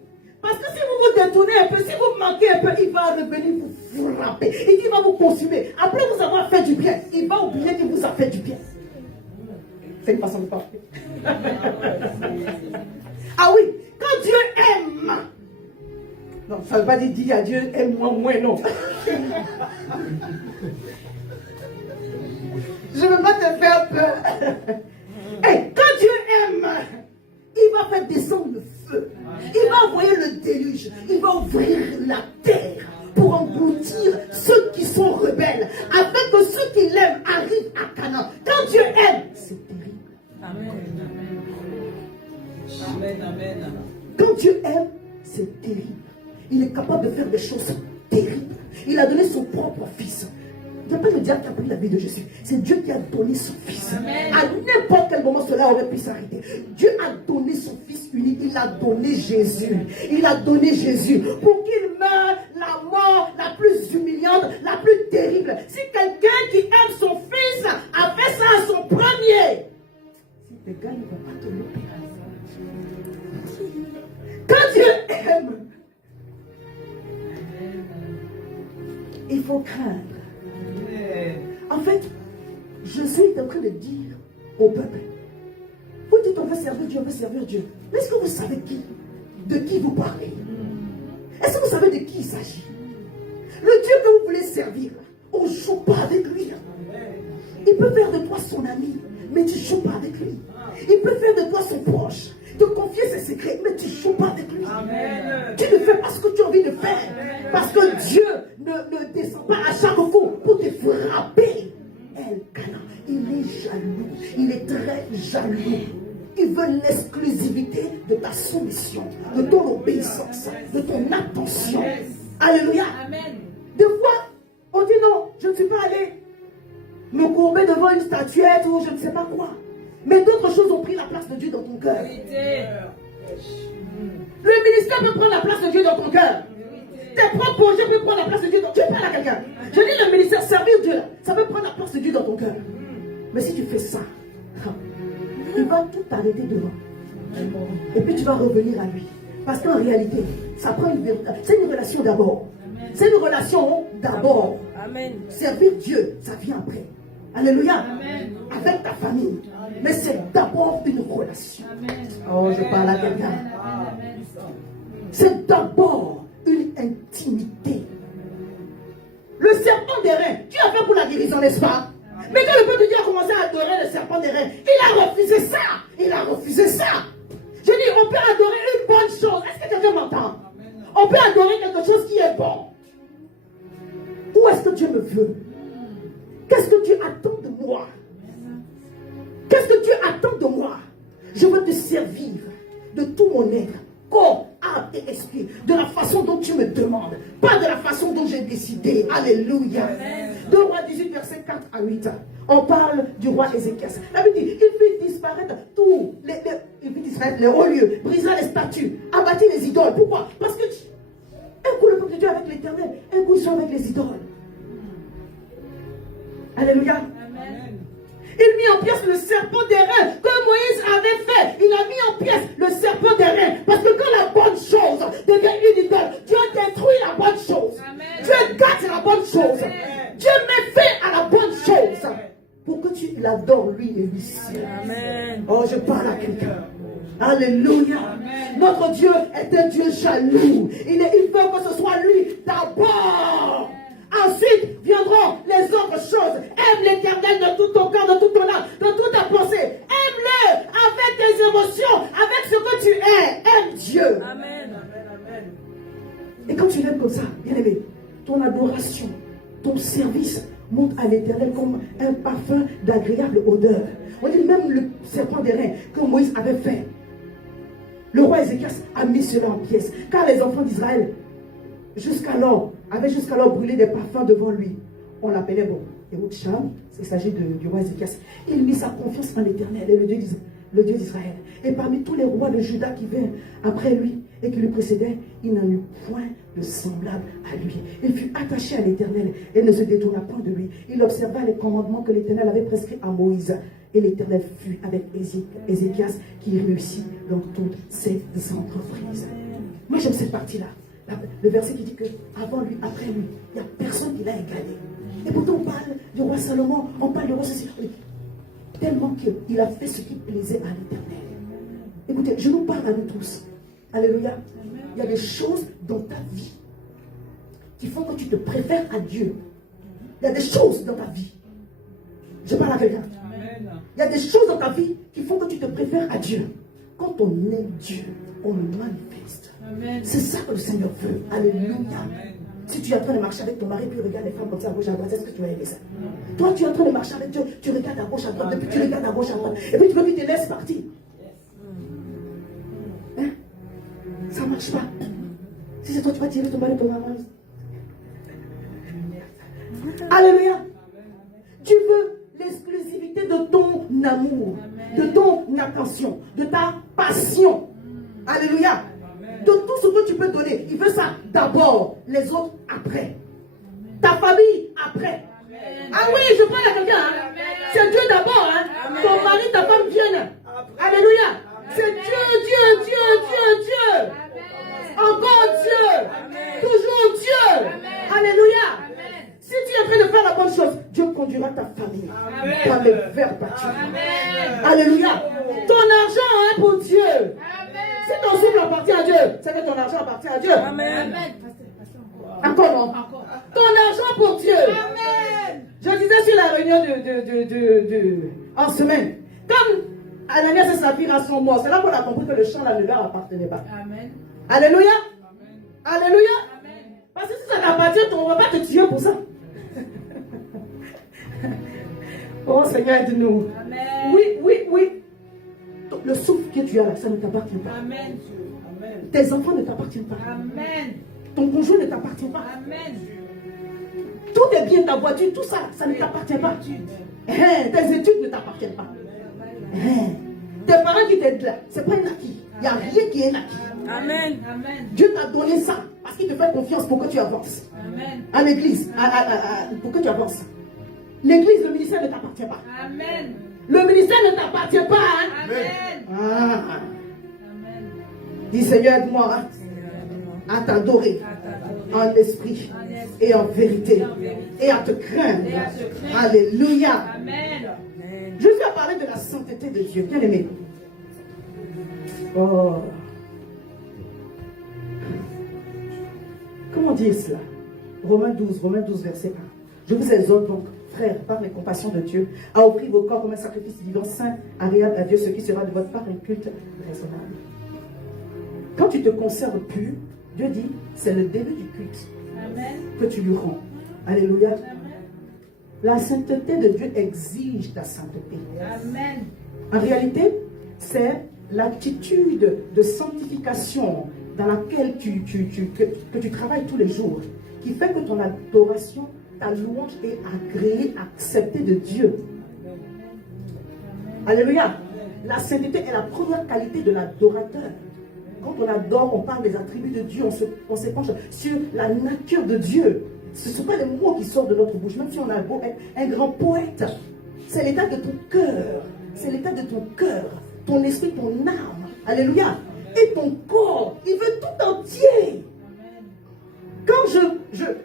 Parce que si vous vous détournez un peu, si vous manquez un peu, il va revenir vous frapper. Il dit, il va vous consumer. Après vous avoir fait du bien, il va oublier qu'il vous a fait du bien. C'est une façon de parler. Ah oui, quand Dieu aime. Non, ça ne veut pas dire à Dieu, aime-moi moins, non. Je ne veux pas te faire peur. Et quand Dieu aime, il va faire descendre le feu. Il va envoyer le déluge. Il va ouvrir la terre pour engloutir ceux qui sont rebelles. Afin que ceux qui l'aiment arrivent à Canaan. Quand Dieu aime, c'est terrible. Amen. Amen. Amen. Quand Dieu aime, c'est terrible. Il est capable de faire des choses terribles. Il a donné son propre fils. Il n'y a pas le diable qui a pris la vie de Jésus. C'est Dieu qui a donné son fils. Amen. À n'importe quel moment, cela aurait pu s'arrêter. Dieu a donné son fils unique. Il a donné Jésus. Il a donné Jésus pour qu'il meure la mort la plus humiliante, la plus terrible. Si quelqu'un qui aime son fils a fait ça à son premier, si le gars ne va pas te le payer. Quand Dieu aime, il faut craindre. En fait, Jésus est en train de dire au peuple, vous dites on veut servir Dieu, on veut servir Dieu. Mais est-ce que vous savez de qui vous parlez? Est-ce que vous savez de qui il s'agit? Le Dieu que vous voulez servir, on ne joue pas avec lui. Il peut faire de toi son ami, mais tu ne joues pas avec lui. Il peut faire de toi son proche, te confier ses secrets, mais tu ne joues pas avec lui. Amen. Tu ne fais pas ce que tu as envie de faire. Parce que Dieu ne descend pas à chaque coup pour te frapper. Il est jaloux. Il est très jaloux. Il veut l'exclusivité de ta soumission, de ton obéissance, de ton attention. Alléluia. Amen. Des fois, on dit non, je ne suis pas allé me courber devant une statuette ou je ne sais pas quoi. Mais d'autres choses ont pris la place de Dieu dans ton cœur. Le ministère peut prendre la place de Dieu dans ton cœur. Tes propres projets peuvent prendre la place de Dieu dans ton cœur. Tu parles à quelqu'un. Je dis le ministère, servir Dieu, ça peut prendre la place de Dieu dans ton cœur. Mais si tu fais ça, il va tout arrêter devant. Et puis tu vas revenir à lui. Parce qu'en réalité, ça prend c'est une relation d'abord. C'est une relation d'abord. Amen. Servir Dieu, ça vient après. Alléluia. Amen. Avec ta famille. Mais c'est d'abord une relation. Oh, je parle à quelqu'un. C'est d'abord une intimité. Le serpent des reins, tu as fait pour la guérison, n'est-ce pas? Mais quand le peuple de Dieu a commencé à adorer le serpent des reins, il a refusé ça. Il a refusé ça. Je dis, on peut adorer une bonne chose. Est-ce que quelqu'un m'entend? On peut adorer quelque chose qui est bon. Où est-ce que Dieu me veut? Qu'est-ce que Dieu attend de moi? Qu'est-ce que Dieu attend de moi? Je veux te servir de tout mon être, corps, âme et esprit, de la façon dont tu me demandes, pas de la façon dont j'ai décidé. Alléluia. 2 Rois 18, versets 4 à 8. On parle du roi Ézéchias. La Bible dit, il fit disparaître tous les hauts lieux, brisa les statues, abattit les idoles. Pourquoi? Parce que un coup le peuple de Dieu avec l'éternel, un coup ils sont avec les idoles. Alléluia. Amen. Il mit en pièce le serpent des reins que Moïse avait fait. Il a mis en pièce le serpent des reins. Parce que quand la bonne chose devient une idole, Dieu détruit la bonne chose. Amen. Dieu gâte la bonne chose. Amen. Dieu met fin à la bonne chose. Pour que tu l'adores lui et lui seul. Amen. Oh, je parle à quelqu'un. Alléluia. Amen. Notre Dieu est un Dieu jaloux. Il veut que ce soit lui d'abord. Ensuite viendront les autres choses. Aime l'Éternel de tout ton cœur, de toute ton âme, de toute ta pensée. Aime-le avec tes émotions, avec ce que tu es. Aime Dieu. Amen. Et quand tu l'aimes comme ça, bien aimé, ton adoration, ton service monte à l'Éternel comme un parfum d'agréable odeur. On dit même le serpent des reins que Moïse avait fait. Le roi Ézéchias a mis cela en pièces. Car les enfants d'Israël, avaient jusqu'alors brûlé des parfums devant lui. On l'appelait Ehud Sham, il s'agit du roi Ézéchias. Il mit sa confiance en l'Éternel et le Dieu d'Israël. Et parmi tous les rois de Juda qui vinrent après lui et qui lui précédaient, il n'en eut point de semblable à lui. Il fut attaché à l'Éternel et ne se détourna point de lui. Il observa les commandements que l'Éternel avait prescrits à Moïse. Et l'Éternel fut avec Ézéchias qui réussit dans toutes ses entreprises. Moi j'aime cette partie-là. Le verset qui dit que avant lui, après lui, il n'y a personne qui l'a égalé. Et pourtant on parle du roi Salomon, on parle du roi ceci. Tellement qu'il a fait ce qui plaisait à l'Éternel. Écoutez, je nous parle à nous tous. Alléluia. Il y a des choses dans ta vie qui font que tu te préfères à Dieu. Il y a des choses dans ta vie. Je parle à quelqu'un. Il y a des choses dans ta vie qui font que tu te préfères à Dieu. Quand on aime Dieu, on le manifeste. C'est ça que le Seigneur veut. Alléluia. Si tu es en train de marcher avec ton mari, puis regarde les femmes comme ça à gauche à droite, est-ce que tu vas aimer ça? Toi, tu es en train de marcher avec Dieu, tu regardes à gauche à droite, et puis tu regardes à gauche à droite, et puis tu veux qu'il te laisse partir. Hein? Ça ne marche pas. Si c'est toi, tu vas tirer ton mari, ton mari. Alléluia. Tu veux l'exclusivité de ton amour, de ton attention, de ta passion. Alléluia. De tout ce que tu peux donner. Il veut ça d'abord, les autres après. Ta famille après. Ah oui, je parle à quelqu'un. Hein? C'est Dieu d'abord. Hein? Ton mari, ta femme viennent. Alléluia. C'est Dieu, Dieu, Dieu, Dieu, Dieu. Encore Dieu. Toujours Dieu. Alléluia. Si tu es en train de faire la bonne chose, Dieu conduira ta famille par les verts battus. Alléluia. Ton argent est pour Dieu. Si ton souffle appartient à Dieu, c'est que ton argent appartient à Dieu. Amen. Encore non. Encore. Ton argent pour Dieu. Amen. Je disais sur la réunion en semaine, comme Ananias et Saphira sont morts, c'est là qu'on a compris que le champ là ne leur appartenait pas. Amen. Alléluia. Alléluia. Amen. Parce que si ça t'appartient, on ne va pas te tuer pour ça. Oh Seigneur, aide-nous. Amen. Oui. Le souffle que tu as là, ça ne t'appartient pas. Amen. Tes enfants ne t'appartiennent pas. Amen. Ton conjoint ne t'appartient pas. Amen. Tous tes biens, ta voiture, tout ça, ça ne t'appartient pas. Tes études ne t'appartiennent pas. Tes parents qui t'aident là, ce n'est pas un acquis. Il n'y a rien qui est un acquis. Amen. Amen. Dieu t'a donné ça parce qu'il te fait confiance pour que tu avances. Amen. À l'église, pour que tu avances. L'église, le ministère ne t'appartient pas. Amen. Le ministère ne t'appartient pas. Hein? Amen. Ah. Amen. Dis Seigneur, aide-moi à t'adorer en esprit et en vérité et à te craindre. Alléluia. Amen. Je vais parler de la sainteté de Dieu. Bien aimé. Oh. Comment dire cela? Romains 12, verset 1. Je vous exhorte donc, frères, par les compassions de Dieu, à offrir vos corps comme un sacrifice vivant, saint, agréable à Dieu, ce qui sera de votre part un culte raisonnable. Quand tu te conserves pur, Dieu dit, c'est le début du culte Amen. que tu lui rends. Alléluia. Amen. La sainteté de Dieu exige ta sainteté. Amen. En réalité, c'est l'attitude de sanctification dans laquelle que tu travailles tous les jours, qui fait que ton adoration, ta louange est agréée, acceptée de Dieu. Alléluia. La sainteté est la première qualité de l'adorateur. Quand on adore, on parle des attributs de Dieu, on se penche sur la nature de Dieu. Ce ne sont pas les mots qui sortent de notre bouche, même si on a beau être un grand poète. C'est l'état de ton cœur. C'est l'état de ton cœur, ton esprit, ton âme. Alléluia. Et ton corps. Il veut tout entier. Quand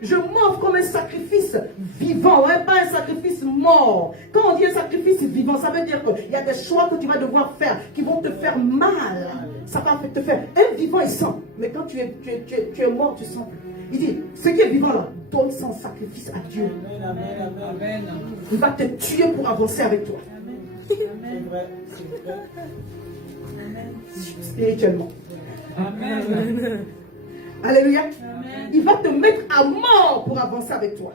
je m'offre comme un sacrifice vivant, hein, pas un sacrifice mort. Quand on dit un sacrifice vivant, ça veut dire qu'il y a des choix que tu vas devoir faire qui vont te faire mal. Ça va te faire. Un vivant est sain. Mais quand tu es mort, tu sens plus. Il dit, ce qui est vivant là, donne son sacrifice à Dieu. Amen. Il va te tuer pour avancer avec toi. Amen. Spirituellement. Amen. Alléluia. Amen. Il va te mettre à mort pour avancer avec toi.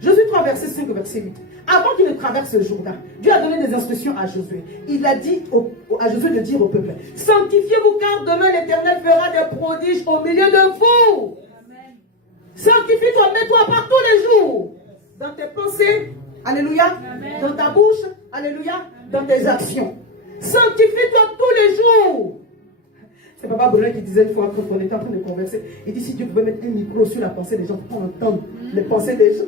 Josué 3, verset 5, verset 8. Avant qu'il ne traverse le Jourdain, Dieu a donné des instructions à Josué. Il a dit à Josué de dire au peuple, sanctifiez-vous car demain l'Éternel fera des prodiges au milieu de vous. Amen. Sanctifie-toi, mets-toi par tous les jours. Dans tes pensées, alléluia. Amen. Dans ta bouche, alléluia. Dans tes actions. Sanctifie-toi tous les jours. C'est Papa Brunet qui disait une fois quand on était en train de converser. Il dit si Dieu pouvait mettre un micro sur la pensée des gens pour entendre les pensées des gens.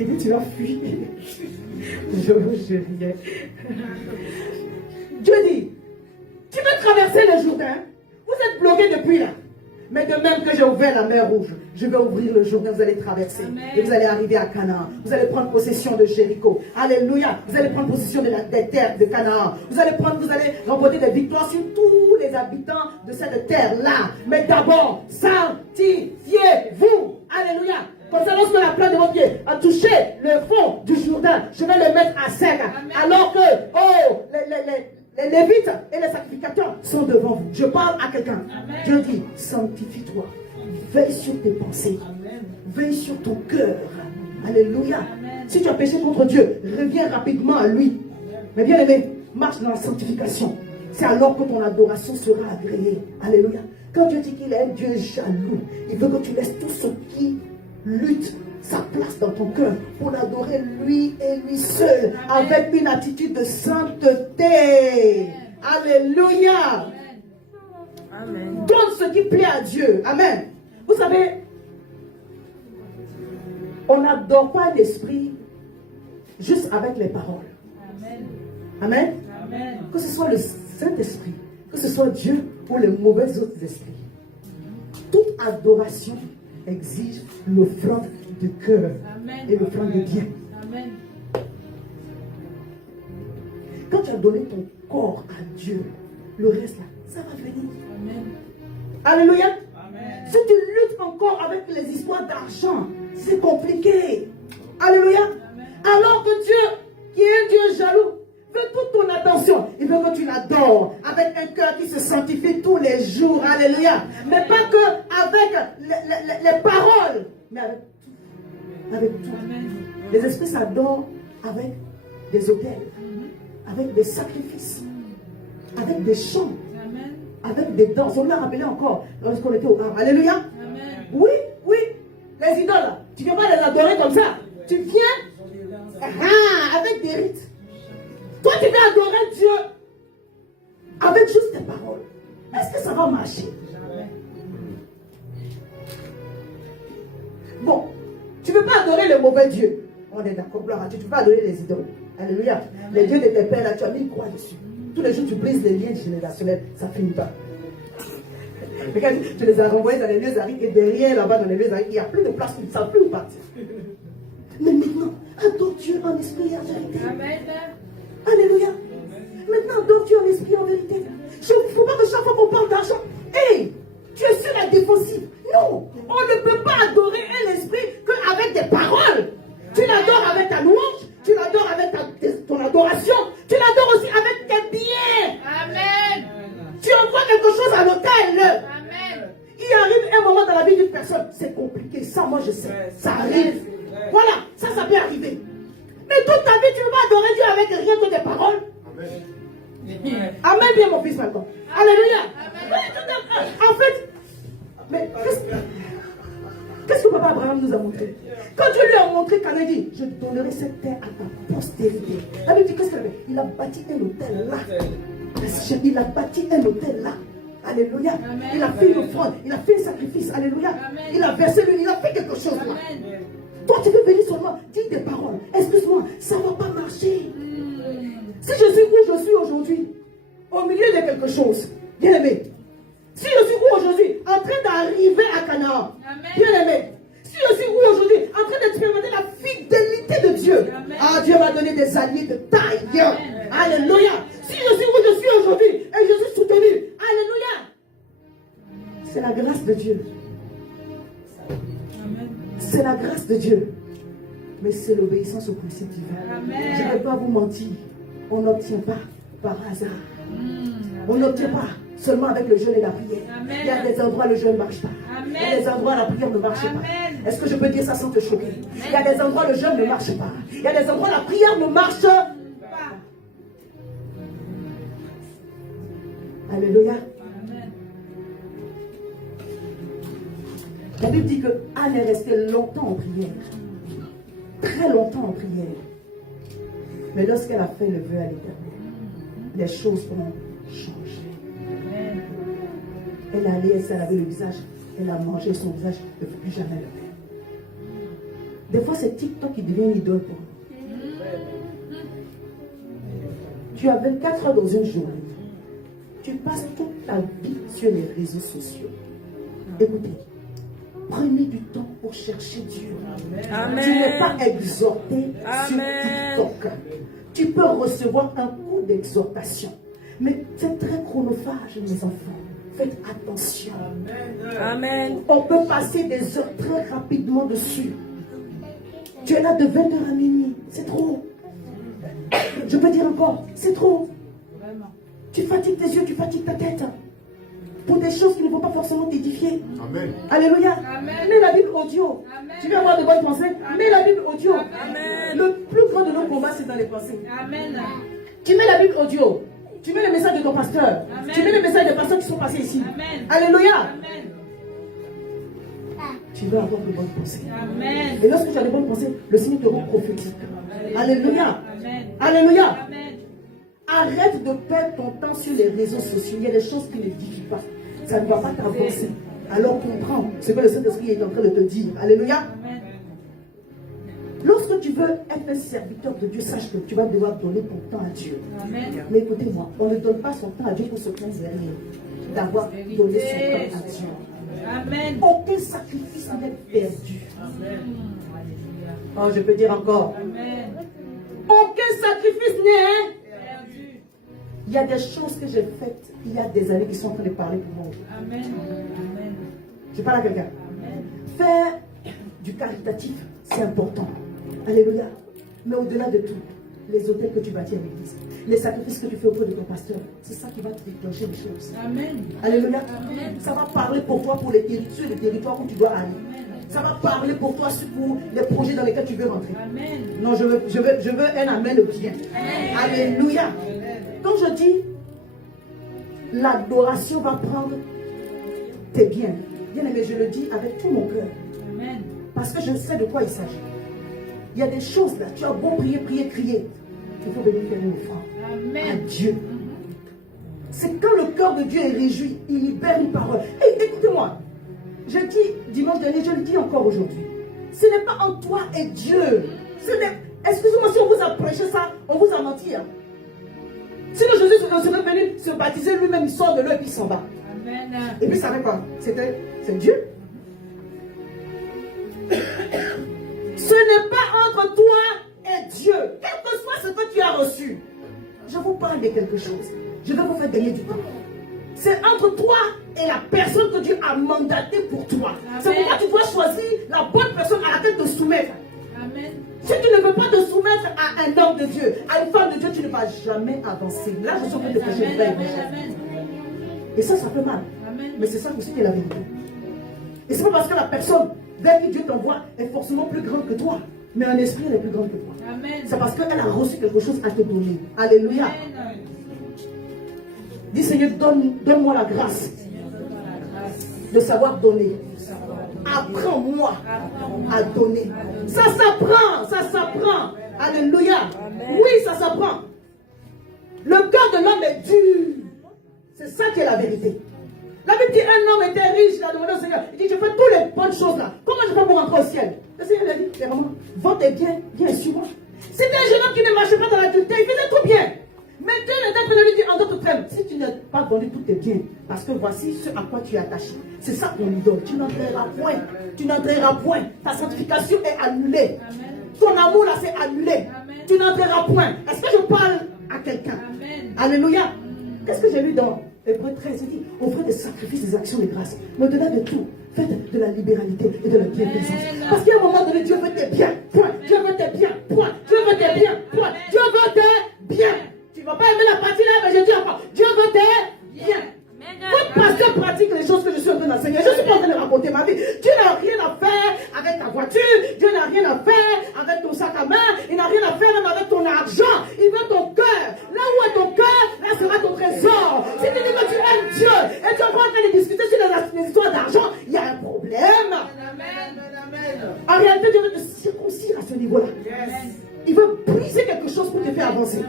Il dit tu vas fuir. Je riais. Dieu dit tu veux traverser le Jourdain. Vous êtes bloqués depuis là. Mais de même que j'ai ouvert la mer Rouge, je vais ouvrir le Jourdain, vous allez traverser. Amen. Et vous allez arriver à Canaan. Vous allez prendre possession de Jéricho. Alléluia. Vous allez prendre possession des terres de Canaan. Vous allez remporter des victoires sur tous les habitants de cette terre-là. Mais d'abord, sanctifiez-vous. Alléluia. Comme ça, lorsque la plante de votre pied a touché le fond du Jourdain, je vais le mettre à sec. Amen. Alors que, les Lévites et les sacrificateurs sont devant vous. Je parle à quelqu'un. Amen. Dieu dit, sanctifie-toi. Veille sur tes pensées. Veille sur ton cœur. Alléluia. Amen. Si tu as péché contre Dieu, reviens rapidement à lui. Mais bien aimé, marche dans la sanctification. C'est alors que ton adoration sera agréée. Alléluia. Quand Dieu dit qu'il est un Dieu jaloux, il veut que tu laisses tout ce qui lutte sa place dans ton cœur pour l'adorer lui et lui seul. Amen. Avec une attitude de sainteté. Alléluia. Amen. Donne ce qui plaît à Dieu. Amen. Vous savez, on n'adore pas l'esprit juste avec les paroles. Amen. Amen. Amen. Que ce soit le Saint-Esprit, que ce soit Dieu ou les mauvais autres esprits. Toute adoration exige l'offrande de cœur Amen. et l'offrande de bien. Amen. Quand tu as donné ton corps à Dieu, le reste là, ça va venir. Amen. Alléluia. Amen. Si tu luttes encore avec les histoires d'argent, c'est compliqué. Alléluia. Amen. Alors que Dieu, qui est un Dieu jaloux, veut toute ton attention. Il veut que tu l'adores avec un cœur qui se sanctifie tous les jours. Alléluia. Mais pas que avec les paroles, mais avec tout. Avec tout. Amen. Les esprits s'adorent avec des autels, avec des sacrifices, avec des chants, Amen. avec des danses. On l'a rappelé encore lorsqu'on était au bar. Alléluia. Amen. Oui, oui. Les idoles, tu ne viens pas les adorer comme ça. Tu viens avec des rites. Toi, tu viens adorer Dieu avec juste tes paroles. Est-ce que ça va marcher? Bon, tu ne veux pas adorer le mauvais Dieu. On est d'accord, gloire à Dieu. Tu ne veux pas adorer les idoles. Alléluia. Les dieux de tes pères, là, tu as mis quoi dessus? Tous les jours, tu brises les liens générationnels. Ça ne finit pas. Regarde, tu les as renvoyés dans les lieux arides et derrière, là-bas, dans les lieux arides, il n'y a plus de place, tu ne savent plus où partir. Mais maintenant, adore Dieu en esprit et en vérité. Amen. Alléluia. Maintenant, adore Dieu en esprit et en vérité. Il ne faut pas que chaque fois qu'on parle d'argent, hey, tu es sur la défensive. Non, on ne peut pas adorer un esprit qu'avec des paroles. Tu l'adores avec ta louange, tu l'adores avec ton adoration, tu l'adores aussi avec tes biens. Amen. Tu envoies quelque chose à l'autel. Amen. Il arrive un moment dans la vie d'une personne, c'est compliqué, ça moi je sais, ça arrive. Voilà, ça peut arriver. Mais toute ta vie, tu ne peux pas adorer Dieu avec rien que des paroles. Amen, bien mon fils maintenant. Alléluia. En fait, mais qu'est-ce que papa Abraham nous a montré? Quand Dieu lui a montré, Canaan dit, je donnerai cette terre à ta postérité. La Bible dit, qu'est-ce qu'il a fait? Il a bâti un hôtel là. Il a bâti un hôtel là. Alléluia. Amen. Il a fait une offrande, il a fait un sacrifice. Alléluia. Amen. Il a versé l'huile, il a fait quelque chose là. Amen. Toi, tu veux venir seulement dire des paroles. Excuse-moi, ça ne va pas marcher. Si je suis où je suis aujourd'hui, au milieu de quelque chose, bien aimé. Si je suis où aujourd'hui, en train d'arriver à Canaan, bien aimé. Si je suis où aujourd'hui, en train d'expérimenter la fidélité de Dieu. Amen. Ah, Dieu m'a donné des alliés de taille. Amen. Alléluia. Si je suis où je suis aujourd'hui, et je suis soutenu. Alléluia. C'est la grâce de Dieu. Amen. C'est la grâce de Dieu. Mais c'est l'obéissance au principe divin. Amen. Je ne vais pas vous mentir. On n'obtient pas par hasard. On n'obtient pas seulement avec le jeûne et la prière. Amen. Il y a des endroits où le jeûne ne marche pas. Amen. Il y a des endroits où la prière ne marche Amen. pas. Est-ce que je peux dire ça sans te choquer? Il y a des endroits où le jeûne ne marche pas. Il y a des endroits où la prière ne marche pas. Alléluia. Amen. La Bible dit que Anne est restée longtemps en prière. Très longtemps en prière. Mais lorsqu'elle a fait le vœu à l'Éternel, les choses ont changé. Amen. Elle est allée, elle s'est lavé le visage, elle a mangé son visage, elle ne fait plus jamais le même. Des fois, c'est TikTok qui devient une idole pour nous. Tu as 24 heures dans une journée. Tu passes toute ta vie sur les réseaux sociaux. Écoutez, prenez du temps pour chercher Dieu. Amen. Tu n'es pas exhorté sur Amen. TikTok. Tu peux recevoir un coup d'exhortation. Mais c'est très chronophage, mes enfants. Faites attention. Amen. On peut passer des heures très rapidement dessus. Tu es là de 20h à minuit. C'est trop. Je peux dire encore, c'est trop. Vraiment. Tu fatigues tes yeux, tu fatigues ta tête. Pour des choses qui ne vont pas forcément t'édifier. Amen. Alléluia. Amen. Mets la Bible audio. Amen. Tu veux avoir de bonnes pensées? Mets la Bible audio. Amen. Le plus grand de nos combats, c'est dans les pensées. Amen. Tu mets la Bible audio. Tu mets le message de ton pasteur. Amen. Tu mets le message des pasteurs qui sont passés ici. Amen. Alléluia. Amen. Tu veux avoir de bonnes pensées. Amen. Et lorsque tu as de bonnes pensées, le Seigneur te rend prophétique. Alléluia. Amen. Alléluia. Amen. Arrête de perdre ton temps sur les réseaux sociaux. Il y a des choses qui ne n'édifient pas. Ça ne va pas t'avancer. Alors comprends ce que le Saint-Esprit est en train de te dire. Alléluia. Amen. Lorsque tu veux être un serviteur de Dieu, sache que tu vas devoir donner ton temps à Dieu. Amen. Mais écoutez-moi, on ne donne pas son temps à Dieu pour se plaindre d'avoir donné son temps à Dieu. Amen. Aucun sacrifice n'est perdu. Alléluia. Oh, je peux dire encore. Amen. Aucun sacrifice n'est. Perdu. Il y a des choses que j'ai faites il y a des années qui sont en train de parler pour moi. Amen. Amen. Je parle à quelqu'un. Amen. Faire du caritatif, c'est important. Alléluia. Mais au-delà de tout, les hôtels que tu bâtis à l'église, les sacrifices que tu fais auprès de ton pasteur, c'est ça qui va te déclencher les choses. Amen. Alléluia. Amen. Ça va parler pour toi pour sur les territoires où tu dois aller. Ça va parler pour toi pour les projets dans lesquels tu veux rentrer. Amen. Non, je veux un amen de bien. Amen. Alléluia. Quand je dis l'adoration va prendre tes biens, bien aimé, je le dis avec tout mon cœur. Amen. Parce que je sais de quoi il s'agit. Il y a des choses là, tu as beau prier, prier, crier. Il faut venir faire une offrande à Amen. Dieu. C'est quand le cœur de Dieu est réjoui, il libère une parole. Et écoutez-moi, je dis dimanche dernier, je le dis encore aujourd'hui. Ce n'est pas en toi et Dieu. Excusez-moi si on vous a prêché ça, on vous a menti. Hein. Sinon Jésus serait venu se baptiser lui-même, il sort de l'eau et puis il s'en va. Amen. Et puis ça fait quoi? C'est Dieu. Ce n'est pas entre toi et Dieu. Quel que soit ce que tu as reçu. Je vous parle de quelque chose. Je vais vous faire gagner du temps. C'est entre toi et la personne que Dieu a mandatée pour toi. C'est pourquoi tu dois choisir la bonne personne à laquelle te soumettre. Amen. Si tu ne veux pas te soumettre à un homme de Dieu, à une femme de Dieu, tu ne vas jamais avancer. Là, je suis en train de prêcher le vrai évangile. Et ça fait mal. Amen. Mais c'est ça aussi qui est la vérité. Et c'est pas parce que la personne vers qui Dieu t'envoie est forcément plus grande que toi. Mais un esprit, elle est plus grande que toi. Amen. C'est parce qu'elle a reçu quelque chose à te donner. Alléluia. Amen. Dis Seigneur, donne-moi la grâce de savoir donner. Apprends-moi à donner. Ça s'apprend, ça s'apprend. Alléluia. Oui, ça s'apprend. Le cœur de l'homme est dur. C'est ça qui est la vérité. La Bible dit un homme était riche, il a demandé au Seigneur. Il dit, je fais toutes les bonnes choses là. Comment je fais pour rentrer au ciel? Le Seigneur lui a dit, vraiment, vends tes biens, viens suis-moi. C'était un jeune homme qui ne marchait pas dans l'adultère, il faisait tout bien. Mais Dieu est en train de lui dire en d'autres termes, si tu n'as pas vendu tous tes biens, parce que voici ce à quoi tu es attaché. C'est ça qu'on lui donne. Tu n'entreras point. Tu n'entreras point. Ta sanctification est annulée. Amen. Ton amour là, c'est annulé. Amen. Tu n'entreras point. Est-ce que je parle à quelqu'un? Amen. Alléluia. Qu'est-ce que j'ai lu dans Hébreux 13? Il dit, offrez des sacrifices, des actions de grâce. Mais au-delà de tout, faites de la libéralité et de la bienfaisance. Parce qu'à un moment donné, Dieu veut tes biens. Point. Dieu veut tes biens. Point. Dieu veut tes biens. Point. Dieu veut tes biens. Tu ne vas pas aimer la partie là, mais je dis encore, Dieu veut tes biens. Votre pasteur pratique les choses que je suis en train d'enseigner. Je ne suis pas en train de raconter ma vie. Dieu n'a rien à faire avec ta voiture. Dieu n'a rien à faire avec ton sac à main. Il n'a rien à faire même avec ton argent. Il veut ton cœur. Là où est ton cœur, là sera ton trésor. Si tu dis que tu aimes Dieu et tu es pas en train de discuter sur les histoires d'argent, il y a un problème. En réalité, Dieu veut te circoncire à ce niveau-là. Il veut briser quelque chose pour te faire avancer.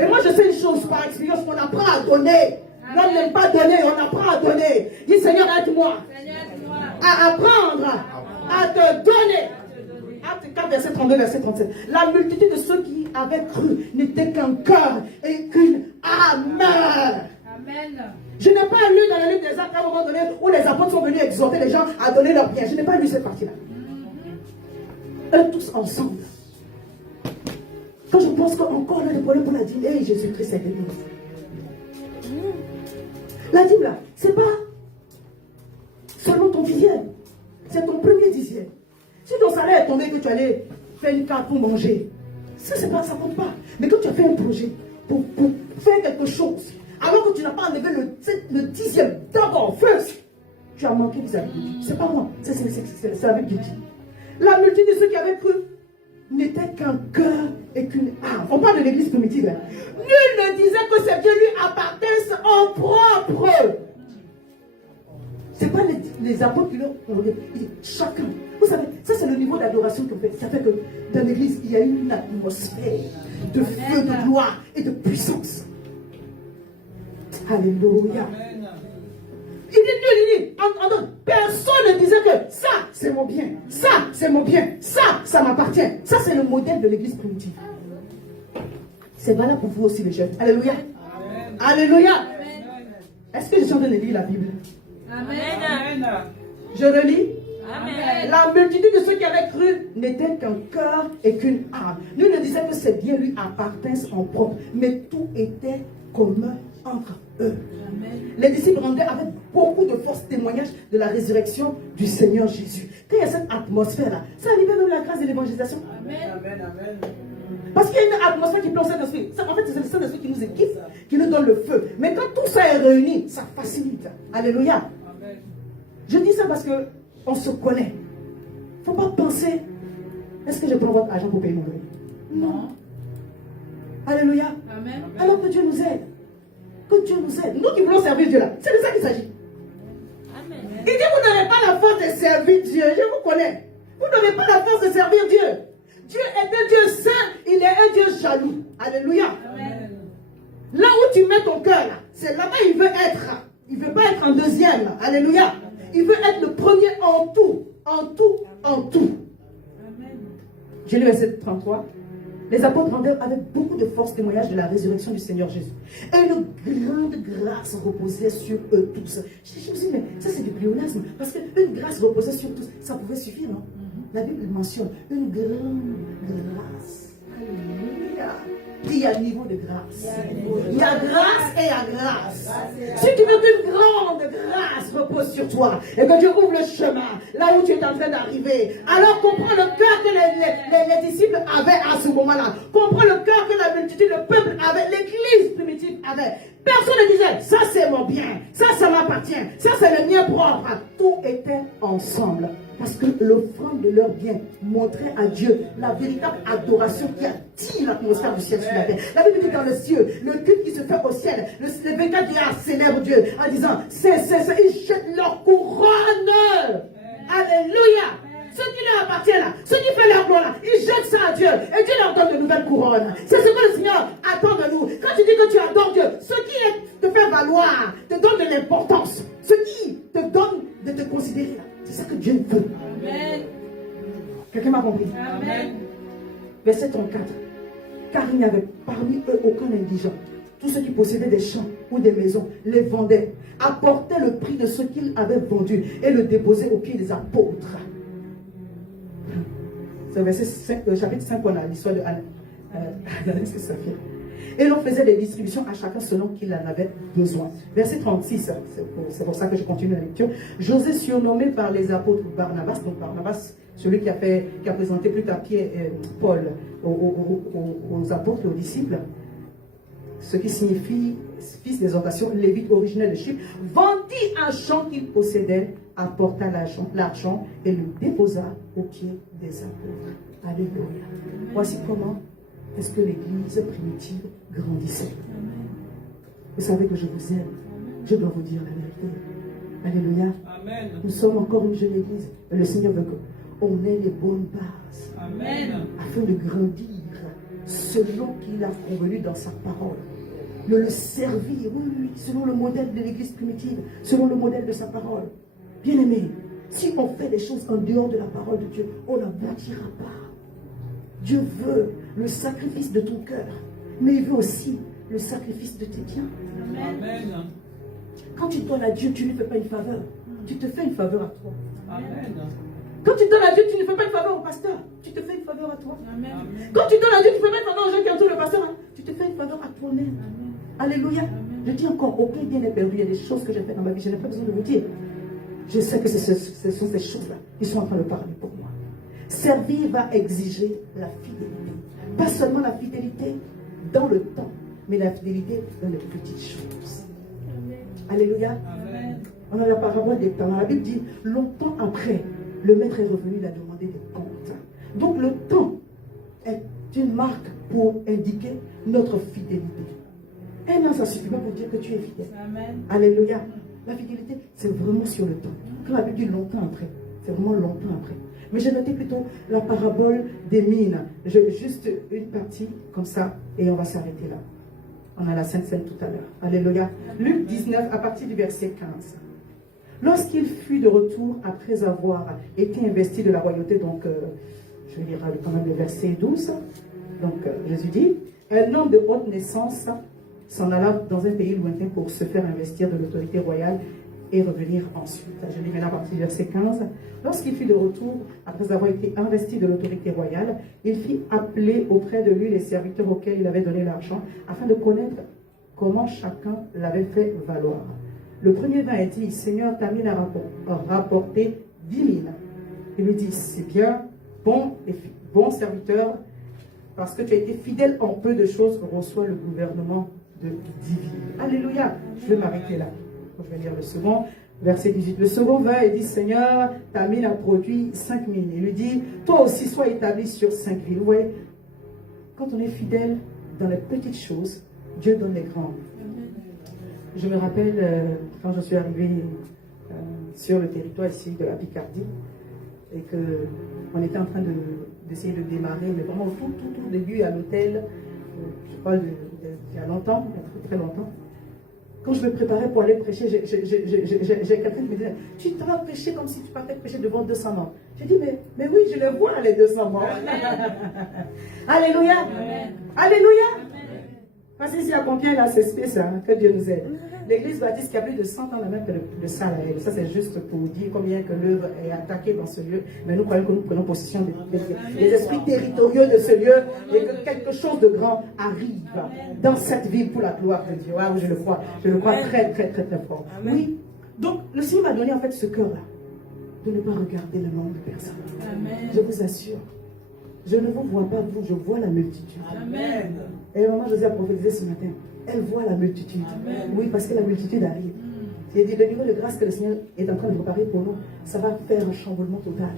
Et moi, je sais une chose par expérience, on apprend à donner. L'homme n'aime pas donner, on apprend à donner. Dis Seigneur, aide-moi à apprendre à te donner. Acte 4, verset 32, verset 37. La multitude de ceux qui avaient cru n'était qu'un cœur et qu'une âme. Amen. Je n'ai pas lu dans la livre des Actes à un moment donné où les apôtres sont venus exhorter les gens à donner leurs biens. Je n'ai pas lu cette partie-là. Eux tous ensemble. Quand je pense qu'encore on a des problèmes pour la dîme, hey, Jésus-Christ est venu. La dîme là, c'est pas seulement ton dixième, c'est ton premier dixième. Si ton salaire est tombé et que tu allais faire une carte pour manger, ça c'est pas, ça compte pas. Mais quand tu as fait un projet pour faire quelque chose, alors que tu n'as pas enlevé le dixième d'abord, first, tu as manqué vis-à-vis de Dieu. C'est pas moi, c'est la Bible qui dit. La multitude de ceux qui avaient cru n'était qu'un cœur et qu'une âme. On parle de l'église primitive. Hein. Nul ne disait que ces biens lui appartiennent en propre. Ce n'est pas les apôtres qui l'ont dit. Chacun. Vous savez, ça c'est le niveau d'adoration qu'on fait. Ça fait que dans l'église, il y a une atmosphère de feu, de gloire et de puissance. Alléluia. Il dit, personne ne disait que ça, c'est mon bien, ça, c'est mon bien, ça m'appartient. Ça, c'est le modèle de l'église primitive. C'est valable pour vous aussi, les jeunes. Alléluia. Amen. Alléluia. Amen. Est-ce que je suis en train de lire la Bible? Amen. Je relis. Amen. La multitude de ceux qui avaient cru n'était qu'un cœur et qu'une âme. Nul ne disait que ces biens lui appartiennent en propre, mais tout était commun entre eux. Amen. Les disciples rendaient avec beaucoup de force témoignage de la résurrection du Seigneur Jésus. Quand il y a cette atmosphère-là, ça libère même la grâce de l'évangélisation. Amen. Amen, amen. Parce qu'il y a une atmosphère qui plonge Saint-Esprit. En fait, c'est le Saint-Esprit qui nous équipe, qui nous donne le feu. Mais quand tout ça est réuni, ça facilite. Alléluia. Amen. Je dis ça parce qu'on se connaît. Il ne faut pas penser, est-ce que je prends votre argent pour payer mon loyer? Non. Alléluia. Amen. Alors que Dieu nous aide. Que Dieu nous aide. Nous qui voulons servir Dieu là, c'est de ça qu'il s'agit. Amen. Il dit, vous n'avez pas la force de servir Dieu. Je vous connais. Vous n'avez pas la force de servir Dieu. Dieu est un Dieu saint. Il est un Dieu jaloux. Alléluia. Amen. Là où tu mets ton cœur, là, c'est là-bas il veut être. Il ne veut pas être en deuxième. Alléluia. Il veut être le premier en tout. En tout. En tout. Amen. J'ai lu verset 33. Les apôtres rendaient avec beaucoup de force témoignage de la résurrection du Seigneur Jésus. Et une grande grâce reposait sur eux tous. Je me suis dit, mais ça c'est du pléonasme. Parce qu'une grâce reposait sur tous. Ça pouvait suffire, non? La Bible mentionne une grande grâce. Alléluia. Il y a un niveau de grâce. Il y a grâce et il y a grâce. Si tu veux qu'une grande grâce repose sur toi et que Dieu ouvre le chemin là où tu es en train d'arriver, alors comprends le cœur que les disciples avaient à ce moment-là. Comprends le cœur que la multitude, le peuple avait, l'église primitive avait. Personne ne disait, ça c'est mon bien, ça m'appartient, ça c'est le mien propre. Tout était ensemble. Parce que l'offrande de leur bien montrait à Dieu la véritable adoration qui attire l'atmosphère du ciel sur la terre. La Bible dit dans le ciel, le culte qui se fait au ciel, le 24 dias célèbre Dieu en disant, c'est, ils jettent leur couronne. Alléluia. Ceux qui leur appartiennent là, ceux qui font leur gloire là, ils jettent ça à Dieu. Et Dieu leur donne de nouvelles couronnes. C'est ce que le Seigneur attend de nous. Quand tu dis que tu adores Dieu, ce qui te fait valoir, te donne de l'importance. Ce qui te donne de te considérer là. C'est ça que Dieu veut. Amen. Quelqu'un m'a compris? Amen. Verset 34. Car il n'y avait parmi eux aucun indigent. Tous ceux qui possédaient des champs ou des maisons les vendaient, apportaient le prix de ce qu'ils avaient vendu et le déposaient aux pieds des apôtres. C'est le verset 5, chapitre 5 qu'on a l'histoire de Ananias et Saphira. Et l'on faisait des distributions à chacun selon qu'il en avait besoin. Verset 36, c'est pour ça que je continue la lecture. José, surnommé par les apôtres Barnabas, donc Barnabas, celui qui a présenté plus tard Paul aux apôtres et aux disciples, ce qui signifie fils d'exhortation, lévite originel de Chypre, vendit un champ qu'il possédait, apporta l'argent et le déposa aux pieds des apôtres. Alléluia. Voici comment est-ce que l'église primitive grandissait. Vous savez que je vous aime. Je dois vous dire la vérité. Alléluia. Amen. Nous sommes encore une jeune église. Et le Seigneur veut qu'on ait les bonnes bases. Amen. Afin de grandir selon qu'il a convenu dans sa parole. De le servir, oui, selon le modèle de l'église primitive, selon le modèle de sa parole. Bien aimé, si on fait des choses en dehors de la parole de Dieu, on n'aboutira pas. Dieu veut le sacrifice de ton cœur, mais il veut aussi le sacrifice de tes biens. Amen. Quand tu donnes à Dieu, tu ne lui fais pas une faveur. Tu te fais une faveur à toi. Amen. Quand tu donnes à Dieu, tu ne fais pas une faveur au pasteur. Tu te fais une faveur à toi. Amen. Quand tu donnes à Dieu, tu ne fais pas une faveur aux gens qui entourent le pasteur. Tu te fais une faveur à toi-même. Alléluia. Je dis encore, aucun bien n'est perdu. Il y a des choses que j'ai faites dans ma vie. Je n'ai pas besoin de vous dire. Je sais que ce sont ces choses-là qui sont en train de parler pour moi. Servir va exiger la fidélité. Pas seulement la fidélité dans le temps, mais la fidélité dans les petites choses. Alléluia. Amen. On a la parabole des temps. La Bible dit, longtemps après, le maître est revenu, il a demandé des comptes. Donc le temps est une marque pour indiquer notre fidélité. Un an, ça ne suffit pas pour dire que tu es fidèle. Amen. Alléluia. La fidélité, c'est vraiment sur le temps. Quand la Bible dit longtemps après, c'est vraiment longtemps après. Mais j'ai noté plutôt la parabole des mines. Juste une partie comme ça et on va s'arrêter là. On a la Sainte Seine tout à l'heure. Alléluia. Luc 19 à partir du verset 15. Lorsqu'il fut de retour après avoir été investi de la royauté, donc je vais lire quand même le verset 12. Donc Jésus dit, un homme de haute naissance s'en alla dans un pays lointain pour se faire investir de l'autorité royale et revenir ensuite. Je lis maintenant à partir du verset 15. Lorsqu'il fut de retour, après avoir été investi de l'autorité royale, il fit appeler auprès de lui les serviteurs auxquels il avait donné l'argent, afin de connaître comment chacun l'avait fait valoir. Le premier vint et dit, Seigneur, ta mine a rapporté 10 000. Il lui dit, c'est bien, bon serviteur, parce que tu as été fidèle en peu de choses, reçois le gouvernement de 10 000. Alléluia. Je vais m'arrêter là. Je vais lire le second. Verset 18. Le second vint et dit, Seigneur, ta mine a produit 5 000. Il lui dit, toi aussi sois établi sur 5 000. Vous voyez, quand on est fidèle dans les petites choses, Dieu donne les grandes. Je me rappelle quand je suis arrivée sur le territoire ici de la Picardie et qu'on était en train d'essayer de démarrer, mais vraiment au tout début à l'hôtel, je parle il y a longtemps, il y a très longtemps. Quand je me préparais pour aller prêcher, j'ai quelqu'un qui me disait, tu vas prêcher comme si tu partais prêcher devant 200 morts. J'ai dit, mais oui, je le vois les 200 morts. Alléluia. Amen. Alléluia. Parce qu'ici à combien là, c'est spécial, hein, que Dieu nous aide. L'église baptiste qui a plus de 100 ans, la même que le salle à elle. Ça, c'est juste pour dire combien que l'œuvre est attaquée dans ce lieu. Mais nous croyons que nous prenons possession des esprits territoriaux de ce lieu et que quelque chose de grand arrive dans cette ville pour la gloire de Dieu. Ah, je le crois. Je le crois très, très, très, très fort. Oui. Donc, le Seigneur m'a donné en fait ce cœur-là de ne pas regarder le nombre de personnes. Amen. Je vous assure. Je ne vous vois pas, vous, je vois la multitude. Amen. Et maman José a prophétisé ce matin. Elle voit la multitude. Amen. Oui, parce que la multitude arrive. J'ai dit, le niveau de grâce que le Seigneur est en train de préparer pour nous, ça va faire un chamboulement total.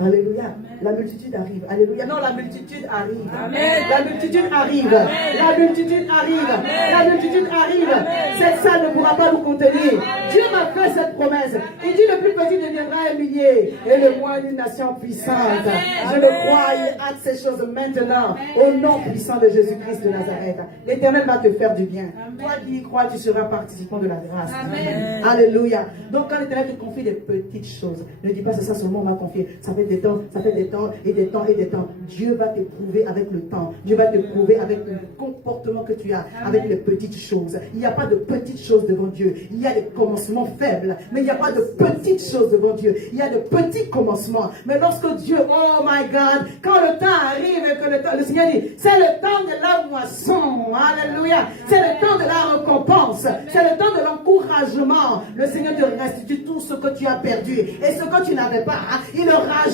Alléluia. La multitude arrive. Alléluia. Non, la multitude arrive. Amen. La multitude arrive. Amen. La multitude arrive. Amen. La multitude arrive. Amen. Cette salle ne pourra pas nous contenir. Dieu m'a fait cette promesse. Il dit, le plus petit deviendra un millier et le moine une nation puissante. Amen. Je le crois, il hâte ces choses maintenant. Au nom puissant de Jésus-Christ de Nazareth. L'Éternel va te faire du bien. Amen. Toi qui y crois, tu seras participant de la grâce. Amen. Alléluia. Donc quand l'Éternel te confie des petites choses, ne dis pas c'est ça seulement on m'a confié. Ça fait des temps, ça fait des temps et des temps et des temps. Dieu va t'éprouver avec le temps. Dieu va t'éprouver avec le comportement que tu as, avec les petites choses. Il n'y a pas de petites choses devant Dieu. Il y a des commencements faibles, mais il n'y a pas de petites choses devant Dieu. Il y a de petits commencements. Mais lorsque Dieu, oh my God, quand le temps arrive et que le Seigneur dit, c'est le temps de la moisson. Alléluia. C'est le temps de la récompense. C'est le temps de l'encouragement. Le Seigneur te restitue tout ce que tu as perdu. Et ce que tu n'avais pas, il le rajoute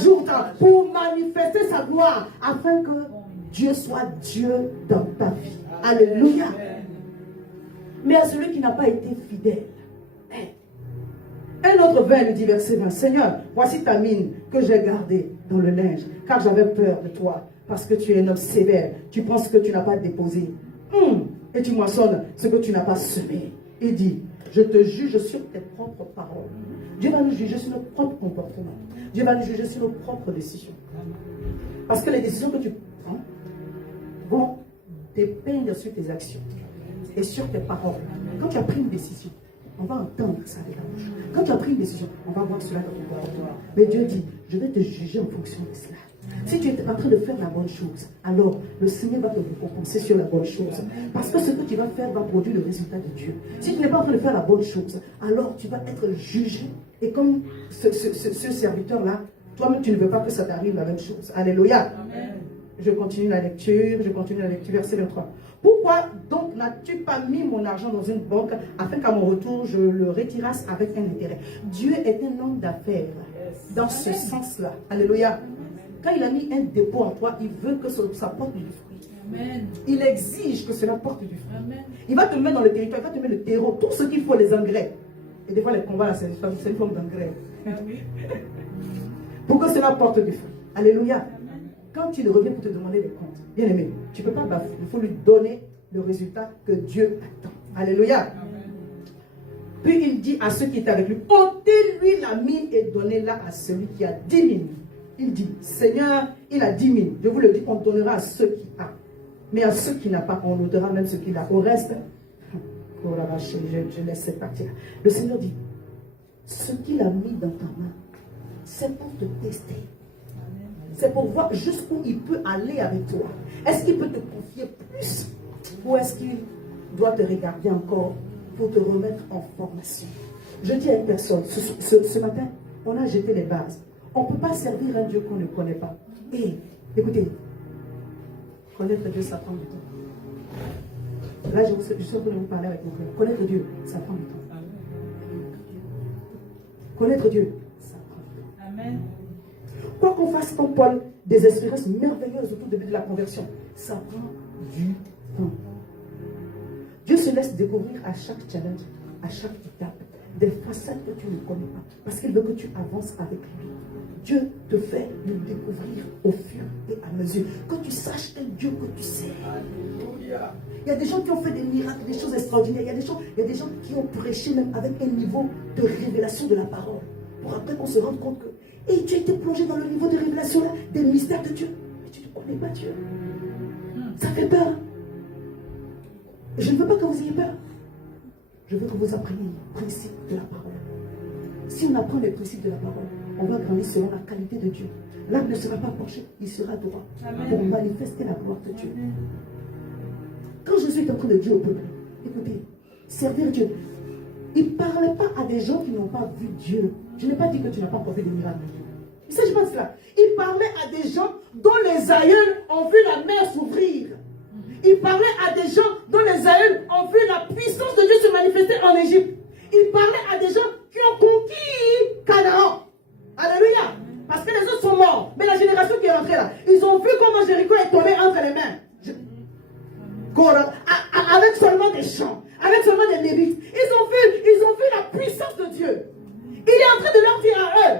pour manifester sa gloire afin que Dieu soit Dieu dans ta vie. Alléluia. Mais à celui qui n'a pas été fidèle, un autre vint lui dit, verset 20, Seigneur, voici ta mine que j'ai gardée dans le linge, car j'avais peur de toi, parce que tu es un homme sévère. Tu penses que tu n'as pas déposé, et tu moissonnes ce que tu n'as pas semé. Il dit, je te juge sur tes propres paroles. Dieu va nous juger sur notre propre comportement. Dieu va nous juger sur nos propres décisions. Parce que les décisions que tu prends vont dépendre sur tes actions et sur tes paroles. Quand tu as pris une décision, on va entendre ça de ta bouche. Quand tu as pris une décision, on va voir cela dans ton comportement. Mais Dieu dit, je vais te juger en fonction de cela. Si tu es en train de faire la bonne chose, alors le Seigneur va te récompenser sur la bonne chose. Parce que ce que tu vas faire va produire le résultat de Dieu. Si tu n'es pas en train de faire la bonne chose, alors tu vas être jugé. Et comme ce serviteur-là, toi-même tu ne veux pas que ça t'arrive la même chose. Alléluia. Amen. Je continue la lecture, verset 23. Pourquoi donc n'as-tu pas mis mon argent dans une banque afin qu'à mon retour je le retirasse avec un intérêt? Dieu est un homme d'affaires dans ce sens-là. Alléluia. Quand il a mis un dépôt en toi, il veut que ça porte du fruit. Amen. Il exige que cela porte du fruit. Amen. Il va te mettre dans le territoire, il va te mettre le terreau, tout ce qu'il faut, les engrais. Et des fois, les combats, c'est une forme d'engrais. Pour que cela porte du fruit. Alléluia. Quand il revient pour te demander des comptes, bien aimé, tu ne peux pas bafouer. Il faut lui donner le résultat que Dieu attend. Alléluia. Puis il dit à ceux qui étaient avec lui, ôtez-lui la mine et donnez-la à celui qui a 10 000. Il dit, Seigneur, il a 10 000. Je vous le dis, on donnera à ceux qui a. Mais à ceux qui n'ont pas, on ôtera même ce qu'il a. Au reste, oh la vache, je laisse cette partie-là. Le Seigneur dit, ce qu'il a mis dans ta main, c'est pour te tester. C'est pour voir jusqu'où il peut aller avec toi. Est-ce qu'il peut te confier plus? Ou est-ce qu'il doit te regarder encore pour te remettre en formation? Je dis à une personne, ce matin, on a jeté les bases. On ne peut pas servir un Dieu qu'on ne connaît pas. Et, écoutez, connaître Dieu, ça prend du temps. Là, je suis en train de vous parler avec mon frère. Connaître Dieu, ça prend du temps. Connaître Dieu, ça prend du temps. Amen. Quoi qu'on fasse comme Paul, des expériences merveilleuses au tout début de la conversion, ça prend du temps. Dieu se laisse découvrir à chaque challenge, à chaque étape, des facettes que tu ne connais pas, parce qu'il veut que tu avances avec lui. Dieu te fait le découvrir au fur et à mesure, que tu saches un Dieu que tu sais. Alléluia. Il y a des gens qui ont fait des miracles, des choses extraordinaires. Il y a des gens qui ont prêché même avec un niveau de révélation de la parole, pour après qu'on se rende compte que et tu as été plongé dans le niveau de révélation là, des mystères de Dieu. Mais tu ne connais pas Dieu. Ça fait peur. Je ne veux pas que vous ayez peur. Je veux que vous appreniez les principes de la parole. Si on apprend les principes de la parole, on va grandir selon la qualité de Dieu. L'âme ne sera pas penché, il sera droit. Amen. Pour manifester la gloire de Dieu. Quand Jésus est en train de dire au peuple, écoutez, servir Dieu, il ne parlait pas à des gens qui n'ont pas vu Dieu. Je n'ai pas dit que tu n'as pas encore vu des miracles. Il ne s'agit pas de cela. Il parlait à des gens dont les aïeuls ont vu la mer s'ouvrir. Il parlait à des gens dont les aïeuls ont vu la puissance de Dieu se manifester en Égypte. Il parlait à des gens qui ont conquis Canaan. Alléluia. Parce que les autres sont morts. Mais la génération qui est rentrée là, ils ont vu comment Jéricho est tombé entre les mains. Avec seulement des champs, avec seulement des Lévites. Ils ont vu la puissance de Dieu. Il est en train de leur dire à eux,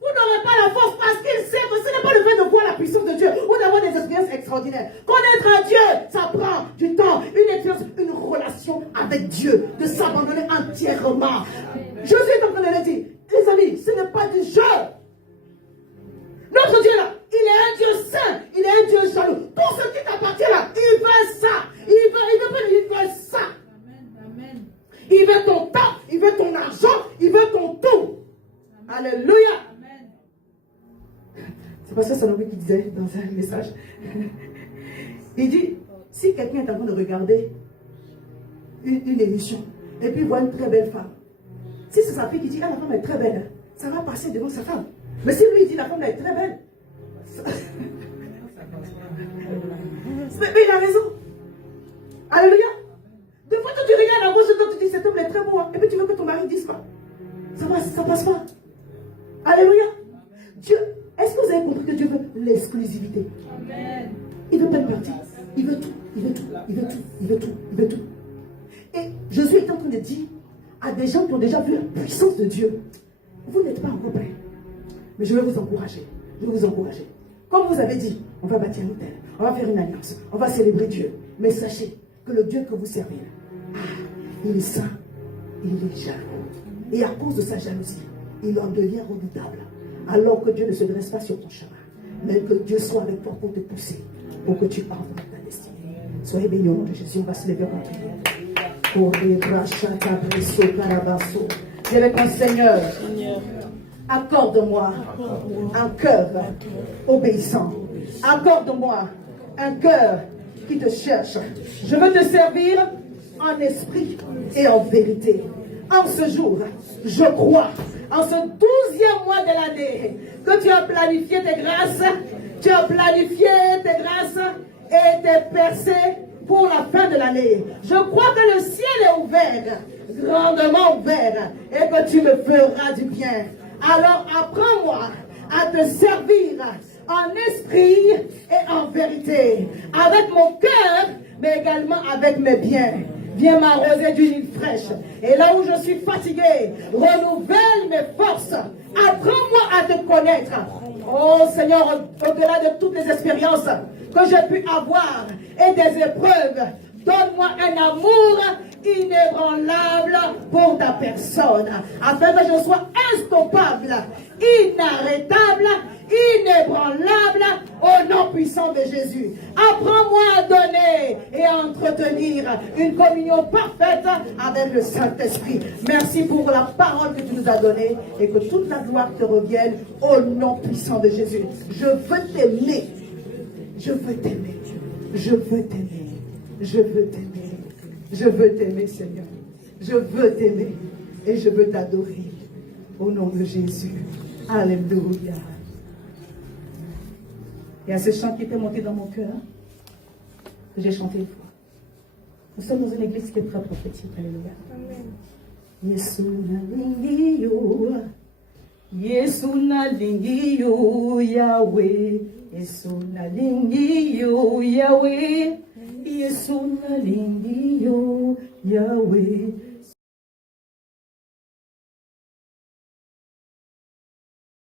vous n'aurez pas la force parce qu'il sait que ce n'est pas le fait de voir la puissance de Dieu ou d'avoir des expériences extraordinaires. Connaître un Dieu, ça prend du temps, une expérience, une relation avec Dieu, de s'abandonner entièrement. Jésus est en train de le dire, les amis, ce n'est pas du jeu. Notre Dieu là, il est un Dieu saint, il est un Dieu jaloux. Tout ce qui t'appartient là, il veut ça. Il veut ça. Amen. Il veut ton temps, il veut ton argent, il veut ton tout. Alléluia. Amen. C'est pas ça Salomon qui disait dans un message. Il dit, si quelqu'un est en train de regarder une émission et puis voit une très belle femme, si c'est sa fille qui dit, ah la femme est très belle, ça va passer devant sa femme. Mais si lui dit, la femme est très belle, mais il a raison. Alléluia. Des fois, tu regardes la gauche et toi, tu dis, cet homme est très beau. Et puis tu veux que ton mari dise pas. Ça passe pas. Alléluia. Dieu, est-ce que vous avez compris que Dieu veut l'exclusivité? Amen. Il veut pas une partie. Il veut tout. Il veut tout. Il veut tout. Il veut tout. Il veut tout. Et Jésus est en train de dire à des gens qui ont déjà vu la puissance de Dieu, vous n'êtes pas encore prêts. Mais je vais vous encourager. Je vais vous encourager. Comme vous avez dit, on va bâtir une terre, on va faire une alliance, on va célébrer Dieu. Mais sachez que le Dieu que vous servez, il est saint, il est jaloux. Et à cause de sa jalousie, il en devient redoutable. Alors que Dieu ne se dresse pas sur ton chemin, mais que Dieu soit avec toi pour te pousser, pour que tu entres dans ta destinée. Soyez bénis au nom de Jésus, on va se lever en prière. Dis avec mon Seigneur, accorde-moi un cœur obéissant. Accorde-moi un cœur qui te cherche. Je veux te servir en esprit et en vérité. En ce jour, je crois, en ce 12e mois de l'année, que tu as planifié tes grâces, tu as planifié tes grâces et tes percées pour la fin de l'année. Je crois que le ciel est ouvert, grandement ouvert, et que tu me feras du bien. Alors apprends-moi à te servir en esprit et en vérité, avec mon cœur, mais également avec mes biens. Viens m'arroser d'une huile fraîche. Et là où je suis fatigué, renouvelle mes forces. Apprends-moi à te connaître. Oh Seigneur, au-delà de toutes les expériences que j'ai pu avoir et des épreuves, donne-moi un amour inébranlable pour ta personne, afin que je sois instoppable, inarrêtable, inébranlable au nom puissant de Jésus. Apprends-moi à donner et à entretenir une communion parfaite avec le Saint-Esprit. Merci pour la parole que tu nous as donnée et que toute la gloire te revienne au nom puissant de Jésus. Je veux t'aimer. Je veux t'aimer. Je veux t'aimer. Je veux t'aimer. Je veux t'aimer, Seigneur. Je veux t'aimer et je veux t'adorer. Au nom de Jésus. Alléluia. Il y a ce chant qui était monté dans mon cœur, que j'ai chanté une fois. Nous sommes dans une église qui est très prophétique. Alléluia. Yesu nalingi yo. Yesu nalingi yo Yahweh. Yesu nalingi yo Yahweh. Yesu nalingi yo Yahweh.